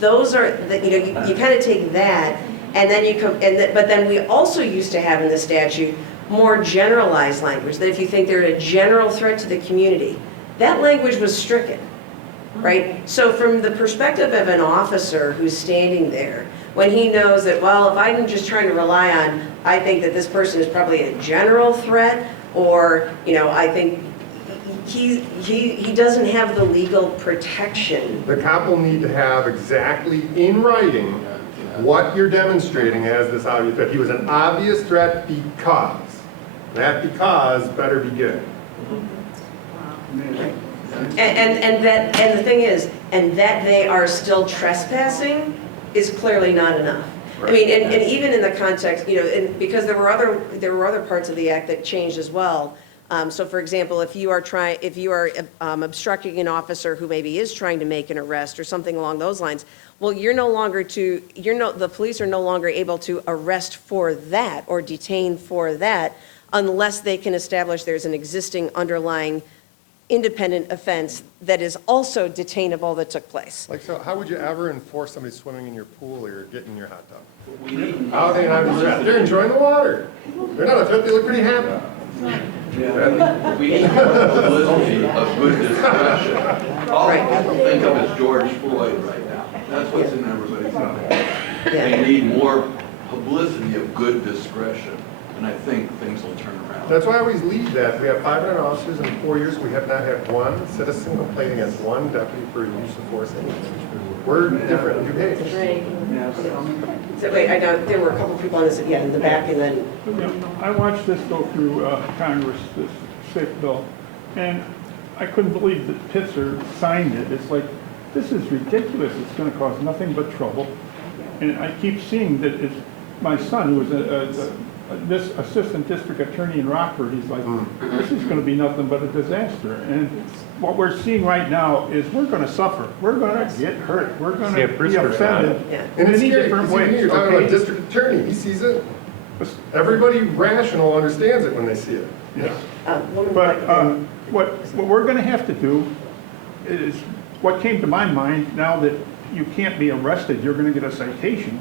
those are, you kind of take that, and then you come, but then we also used to have in the statute more generalized language, that if you think they're a general threat to the community, that language was stricken, right? So from the perspective of an officer who's standing there, when he knows that, well, if I'm just trying to rely on, I think that this person is probably a general threat, or, I think he doesn't have the legal protection. The cop will need to have exactly in writing what you're demonstrating as this obvious threat. He was an obvious threat because. That because better be good. And the thing is, and that they are still trespassing is clearly not enough. Right. I mean, and even in the context, because there were other parts of the act that changed as well. So, for example, if you are obstructing an officer who maybe is trying to make an arrest or something along those lines, well, the police are no longer able to arrest for that or detain for that unless they can establish there's an existing underlying independent offense that is also detainable that took place. Like, so how would you ever enforce somebody swimming in your pool or getting in your hot tub? How are they not a threat? They're enjoying the water. They're not a threat, they look pretty happy. Yeah. We need publicity of good discretion. All people think of is George Floyd right now. That's what's in everybody's mind. They need more publicity of good discretion. and I think things will turn around. That's why I always leave that. We have 500 officers in 4 years. We have not had one citizen complain against one deputy for use of force anything. We're different. So wait, I know, there were a couple people on this, yeah, in the back, and then, I watched this go through Congress, this safe bill, and I couldn't believe that Pitzer signed it. It's like, this is ridiculous. It's going to cause nothing but trouble. And I keep seeing that it's my son, who was this assistant district attorney in Rockford. He's like, this is going to be nothing but a disaster. And what we're seeing right now is we're going to suffer. We're going to get hurt. We're going to be offended in And it's many scary, different because ways. you're talking Okay? about district attorney. He sees it. Everybody rational understands it when they see it. But what we're going to have to do is, what came to my mind, now that you can't be arrested, you're going to get a citation.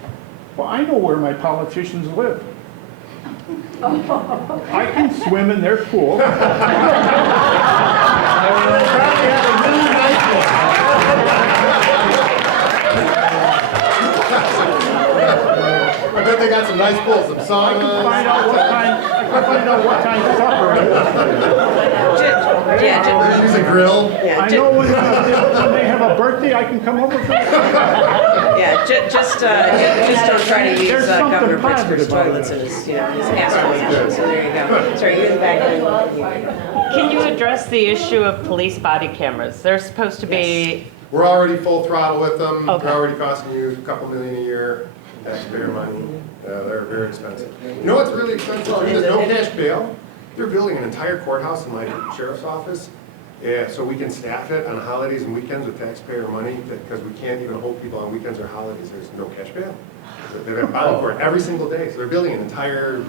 Well, I know where my politicians live. I can swim in their pool. I bet they got some nice pools, some saunas. I can find out what time supper is. Use a grill. I know when they have a birthday, I can come over for it. yeah, just don't try to use There's something Governor positive Pritzker's about toilets that. in his, his ass. So there you go. Sorry, you're in the back. Can you address the issue of police body cameras? They're supposed to be, We're already full throttle with them. Okay. They're already costing you a couple million a year. Taxpayer money. They're very expensive. You know what's really expensive? There's no cash bail. They're building an entire courthouse in my sheriff's office. Yeah, so we can staff it on holidays and weekends with taxpayer money, because we can't even hold people on weekends or holidays. There's no cash bail. They have bond court every single day. So they're building an entire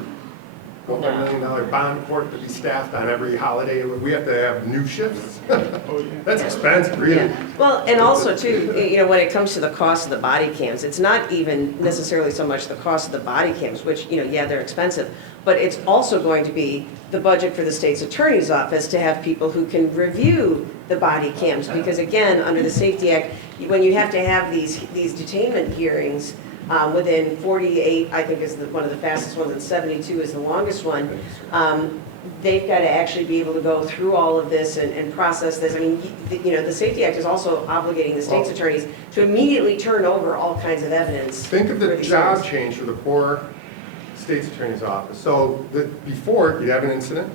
$1 million bond court to be staffed on every holiday. We have to have new shifts. That's expensive, really. Yeah. Well, and also too, when it comes to the cost of the body cams, it's not even necessarily so much the cost of the body cams, which, yeah, they're expensive, but it's also going to be the budget for the state's attorney's office to have people who can review the body cams. Because again, under the Safety Act, when you have to have these detainment hearings, within 48, I think is one of the fastest ones, and 72 is the longest one. They've got to actually be able to go through all of this and process this. I mean, the Safety Act is also obligating the state's attorneys to immediately turn over all kinds of evidence. Think of the job change for the poor state's attorney's office. So before, you'd have an incident,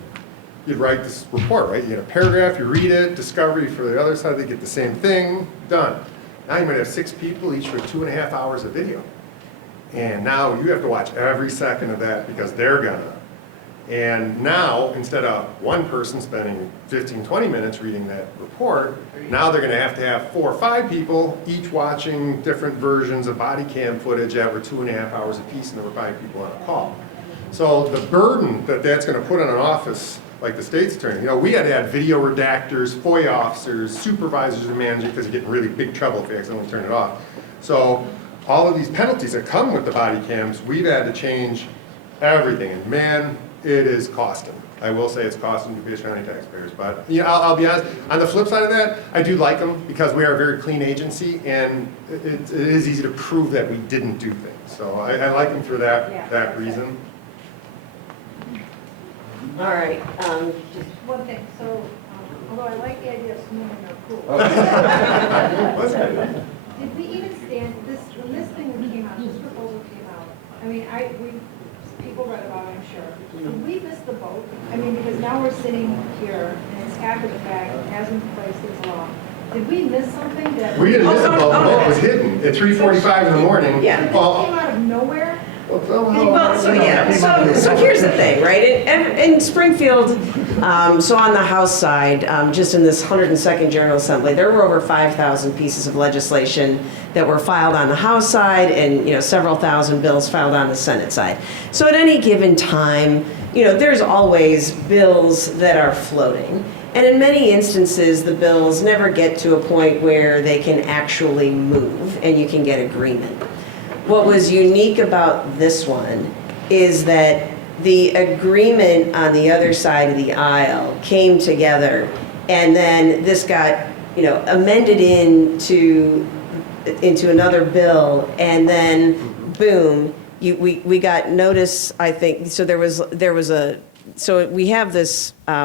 you'd write this report, right? You get a paragraph, you read it, discovery for the other side, they get the same thing, done. Now you might have 6 people, each for 2.5 hours of video. And now you have to watch every second of that because they're gonna. And now, instead of one person spending 15, 20 minutes reading that report, now they're gonna have 4 or 5 people, each watching different versions of body cam footage that were 2.5 hours apiece, and there were 5 people on a call. So the burden that that's gonna put on an office like the state's attorney, we had to have video redactors, FOIA officers, supervisors and managers, because you get in really big trouble if you accidentally turn it off. So all of these penalties that come with the body cams, we've had to change everything, and man, it is costing. I will say it's costing DuPage County taxpayers, but I'll be honest, on the flip side of that, I do like them because we are a very clean agency, and it is easy to prove that we didn't do things. So I like them for that reason. All right. Just one thing, so, although I like the idea of swimming in our pool. Did we even stand, when this thing came out, this proposal came out, I mean, people read about it, I'm sure. Did we miss the boat? I mean, because now we're sitting here, and it's after the fact, it hasn't placed its law. Did we miss something that? We didn't miss the boat. The boat was hidden at 3:45 in the morning. Yeah. It came out of nowhere? Well, so here's the thing, right? In Springfield, so on the House side, just in this 102nd General Assembly, there were over 5,000 pieces of legislation that were filed on the House side, and several thousand bills filed on the Senate side. So at any given time, there's always bills that are floating. And in many instances, the bills never get to a point where they can actually move and you can get agreement. What was unique about this one is that the agreement on the other side of the aisle came together, and then this got, amended into another bill, and then boom, we got notice, I think, so there was so we have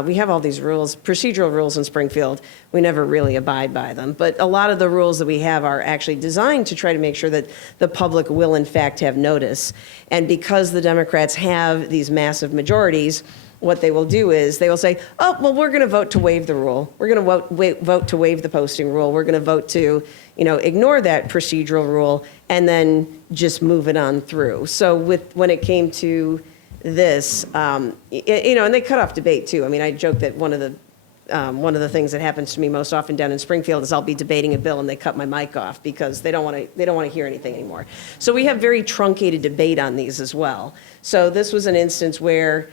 we have all these rules, procedural rules in Springfield. We never really abide by them. But a lot of the rules that we have are actually designed to try to make sure that the public will in fact have notice. And because the Democrats have these massive majorities, what they will do is they will say, oh, well, we're going to vote to waive the rule. We're going to vote to waive the posting rule. We're going to vote to, ignore that procedural rule and then just move it on through. So when it came to this, and they cut off debate too. I mean, I joke that one of the things that happens to me most often down in Springfield is I'll be debating a bill and they cut my mic off because they don't want to hear anything anymore. So we have very truncated debate on these as well. So this was an instance where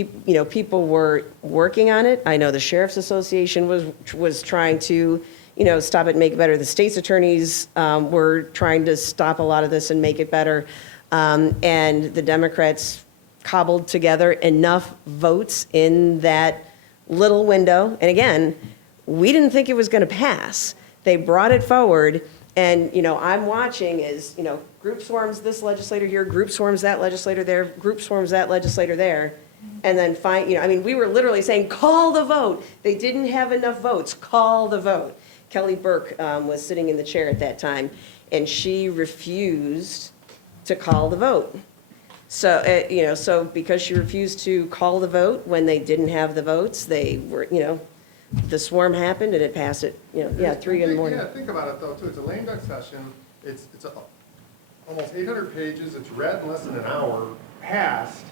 people were working on it. I know the Sheriff's Association was trying to, stop it and make it better. The state's attorneys were trying to stop a lot of this and make it better. And the Democrats cobbled together enough votes in that little window. And again, we didn't think it was going to pass. They brought it forward. And, I'm watching as, group swarms this legislator here, group swarms that legislator there, group swarms that legislator there. And then we were literally saying, call the vote. They didn't have enough votes. Call the vote. Kelly Burke was sitting in the chair at that time, and she refused to call the vote. So, so because she refused to call the vote when they didn't have the votes, they were, the swarm happened and it passed at, 3 in the morning. Yeah, think about it though, too. It's a lame duck session. It's almost 800 pages. It's read in less than an hour, passed.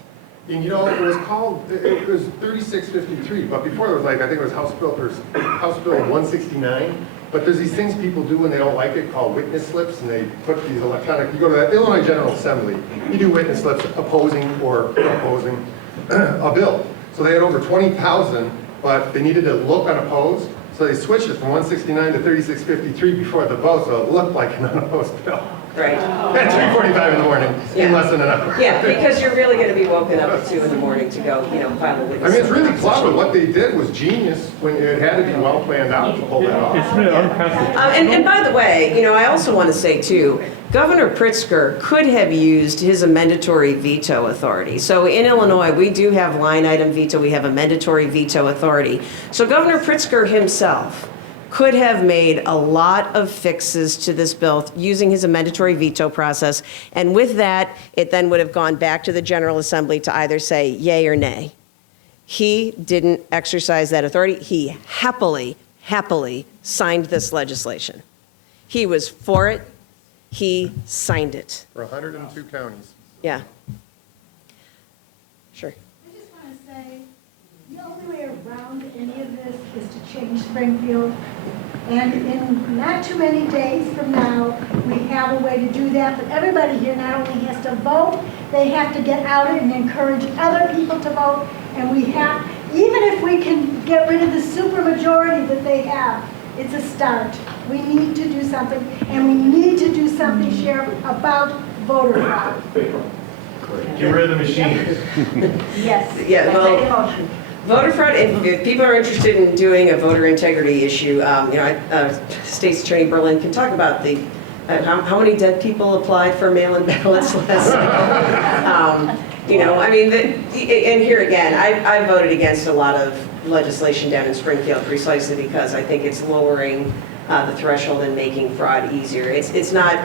And it was called, it was 3653, but before it was I think it was House Bill 169. But there's these things people do when they don't like it called witness slips, and they put these electronic, you go to the Illinois General Assembly, you do witness slips opposing or opposing a bill. So they had over 20,000, but they needed to look unopposed, so they switched it from 169 to 3653 before the vote, so it looked like an unopposed bill. Right. At 3:45 in the morning, in less than an hour. Yeah, because you're really going to be woken up at 2 in the morning to go, file a witness. It's really clever. What they did was genius when it had to be well planned out to pull that off. It's really unconstitutional. And by the way, I also want to say too, Governor Pritzker could have used his amendatory veto authority. So in Illinois, we do have line item veto. We have a mandatory veto authority. So Governor Pritzker himself could have made a lot of fixes to this bill using his amendatory veto process. And with that, it then would have gone back to the General Assembly to either say yay or nay. He didn't exercise that authority. He happily signed this legislation. He was for it. He signed it. For 102 counties. Yeah. Sure. I just want to say, the only way around any of this is to change Springfield. And in not too many days from now, we have a way to do that. But everybody here not only has to vote, they have to get out and encourage other people to vote. And we have, even if we can get rid of the supermajority that they have, it's a start. We need to do something, and we need to do something, Sheriff, about voter fraud. Get rid of the machines. Yes. Yeah, well, Make a motion. voter fraud, if people are interested in doing a voter integrity issue, State's Attorney Berlin can talk about the, how many dead people applied for mail-in ballots last cycle. And here again, I voted against a lot of legislation down in Springfield precisely because I think it's lowering the threshold and making fraud easier. It's not,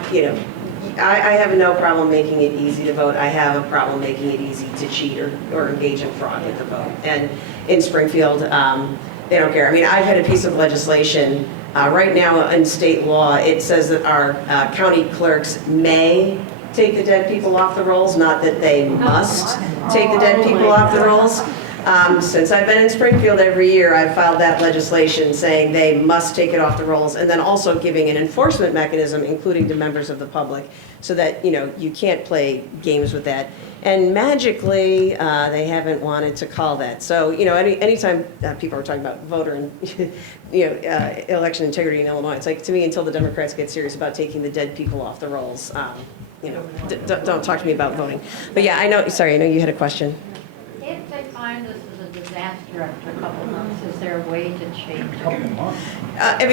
I have no problem making it easy to vote. I have a problem making it easy to cheat or engage in fraud with the vote. And in Springfield, they don't care. I've had a piece of legislation right now in state law. It says that our county clerks may take the dead people off the rolls, not that they must take the dead people off the rolls. Since I've been in Springfield every year, I've filed that legislation saying they must take it off the rolls, and then also giving an enforcement mechanism, including to members of the public, so that, you can't play games with that. And magically, they haven't wanted to call that. So, anytime people are talking about voter and, election integrity in Illinois, it's like, to me, until the Democrats get serious about taking the dead people off the rolls, don't talk to me about voting. But yeah, I know you had a question. If they find this is a disaster after a couple months, is there a way to change it? I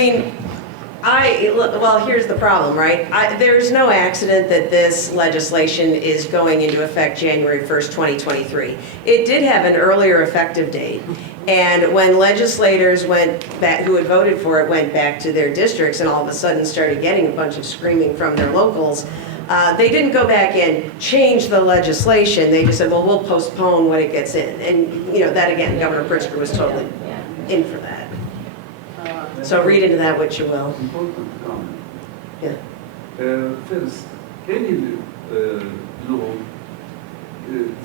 Well, here's the problem, right? There's no accident that this legislation is going into effect January 1st, 2023. It did have an earlier effective date. And when legislators went back, who had voted for it, went back to their districts and all of a sudden started getting a bunch of screaming from their locals, they didn't go back and change the legislation. They just said, well, we'll postpone when it gets in. And, you know, that again, Governor Pritzker was totally in for that. So read into that what you will. Important comment. Yeah. First, any law,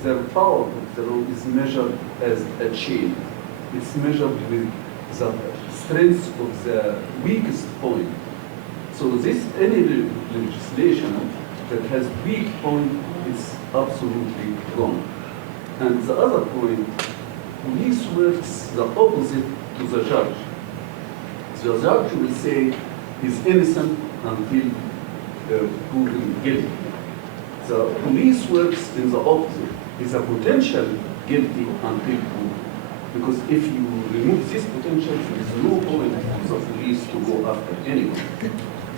the power of the law is measured as a chain. It's measured with the strength of the weakest point. So this, any legislation that has weak point is absolutely wrong. And the other point, police works the opposite to the judge. The judge will say he's innocent until proven guilty. The police works in the opposite. He's a potential guilty until proven. Because if you remove this potential, there is no point for the police to go after anyone.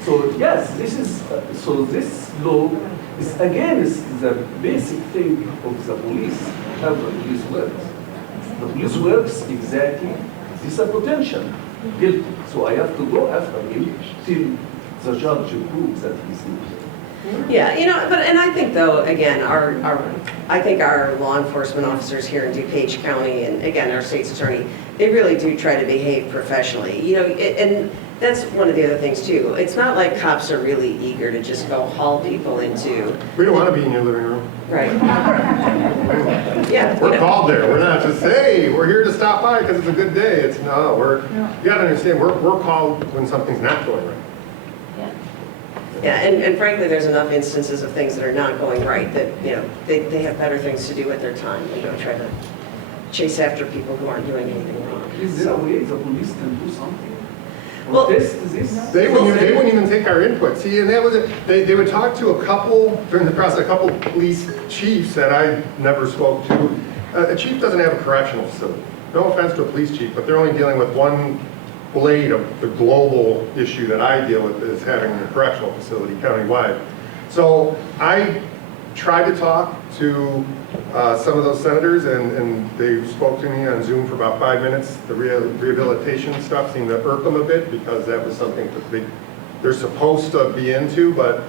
So yes, this is so this law is against the basic thing of the police, how the police works. The police works exactly, it's a potential guilty. So I have to go after him till the judge proves that he's not. Yeah, you know, and I think though, again, I think our law enforcement officers here in DuPage County and again, our state's attorney, they really do try to behave professionally. You know, and that's one of the other things too. It's not like cops are really eager to just go haul people into. We don't want to be in your living room. Right. Yeah. We're called there. We're not just, hey, we're here to stop by because it's a good day. It's no, you got to understand, we're called when something's not going right. Yeah, and frankly, there's enough instances of things that are not going right that, you know, they have better things to do with their time than go try to chase after people who aren't doing anything wrong. Is there a way the police can do something? Well, they wouldn't even take our input. See, and that was it. They would talk to a couple, during the process, a couple police chiefs that I never spoke to. A chief doesn't have a correctional facility. No offense to a police chief, but they're only dealing with one blade of the global issue that I deal with is having a correctional facility countywide. So I tried to talk to some of those senators and they spoke to me on Zoom for about 5 minutes. The rehabilitation stuff seemed to irk them a bit because that was something that they're supposed to be into, but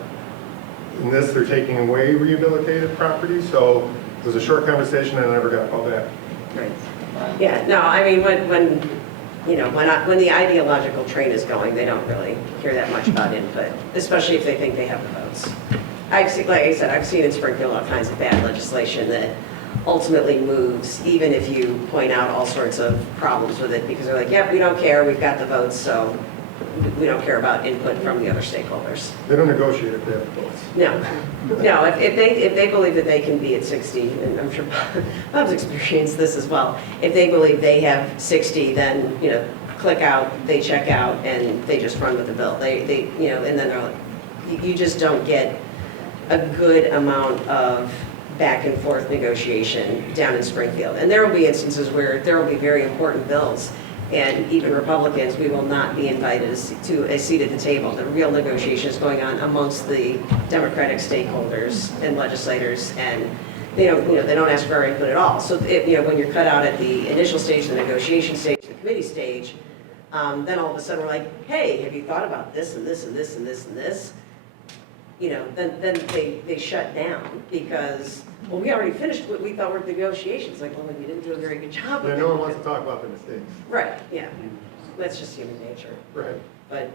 in this they're taking away rehabilitated property. So it was a short conversation and I never got called back. Right. Yeah, no, I mean, when you know, when the ideological train is going, they don't really care that much about input, especially if they think they have the votes. I've seen, like I said, I've seen in Springfield all kinds of bad legislation that ultimately moves, even if you point out all sorts of problems with it, because they're like, yeah, we don't care, we've got the votes, so we don't care about input from the other stakeholders. They don't negotiate if they have the votes. No, if they believe that they can be at 60, and I'm sure Bob's experienced this as well, if they believe they have 60, then, you know, click out, they check out, and they just run with the bill. They you know, and then they're like, you just don't get a good amount of back and forth negotiation down in Springfield. And there will be instances where there will be very important bills, and even Republicans, we will not be invited to a seat at the table. The real negotiation is going on amongst the Democratic stakeholders and legislators, and they don't ask for our input at all. So when you're cut out at the initial stage, the negotiation stage, the committee stage, then all of a sudden we're like, hey, have you thought about this and this and this and this and this? You know, then they shut down because, well, we already finished what we thought were negotiations. Like, well, you didn't do a very good job. Yeah, no one wants to talk about their mistakes. Right, yeah. That's just human nature. Right. But,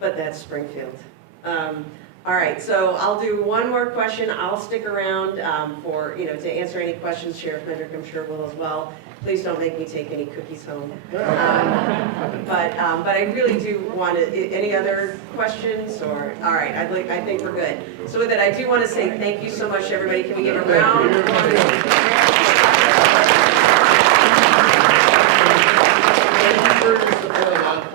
but that's Springfield. All right, so I'll do one more question. I'll stick around for, to answer any questions. Sheriff Mendrick, I'm sure, will as well. Please don't make me take any cookies home. But I really do want to, any other questions or, all right, I think we're good. So with that, I do want to say thank you so much, everybody. Can we give a round?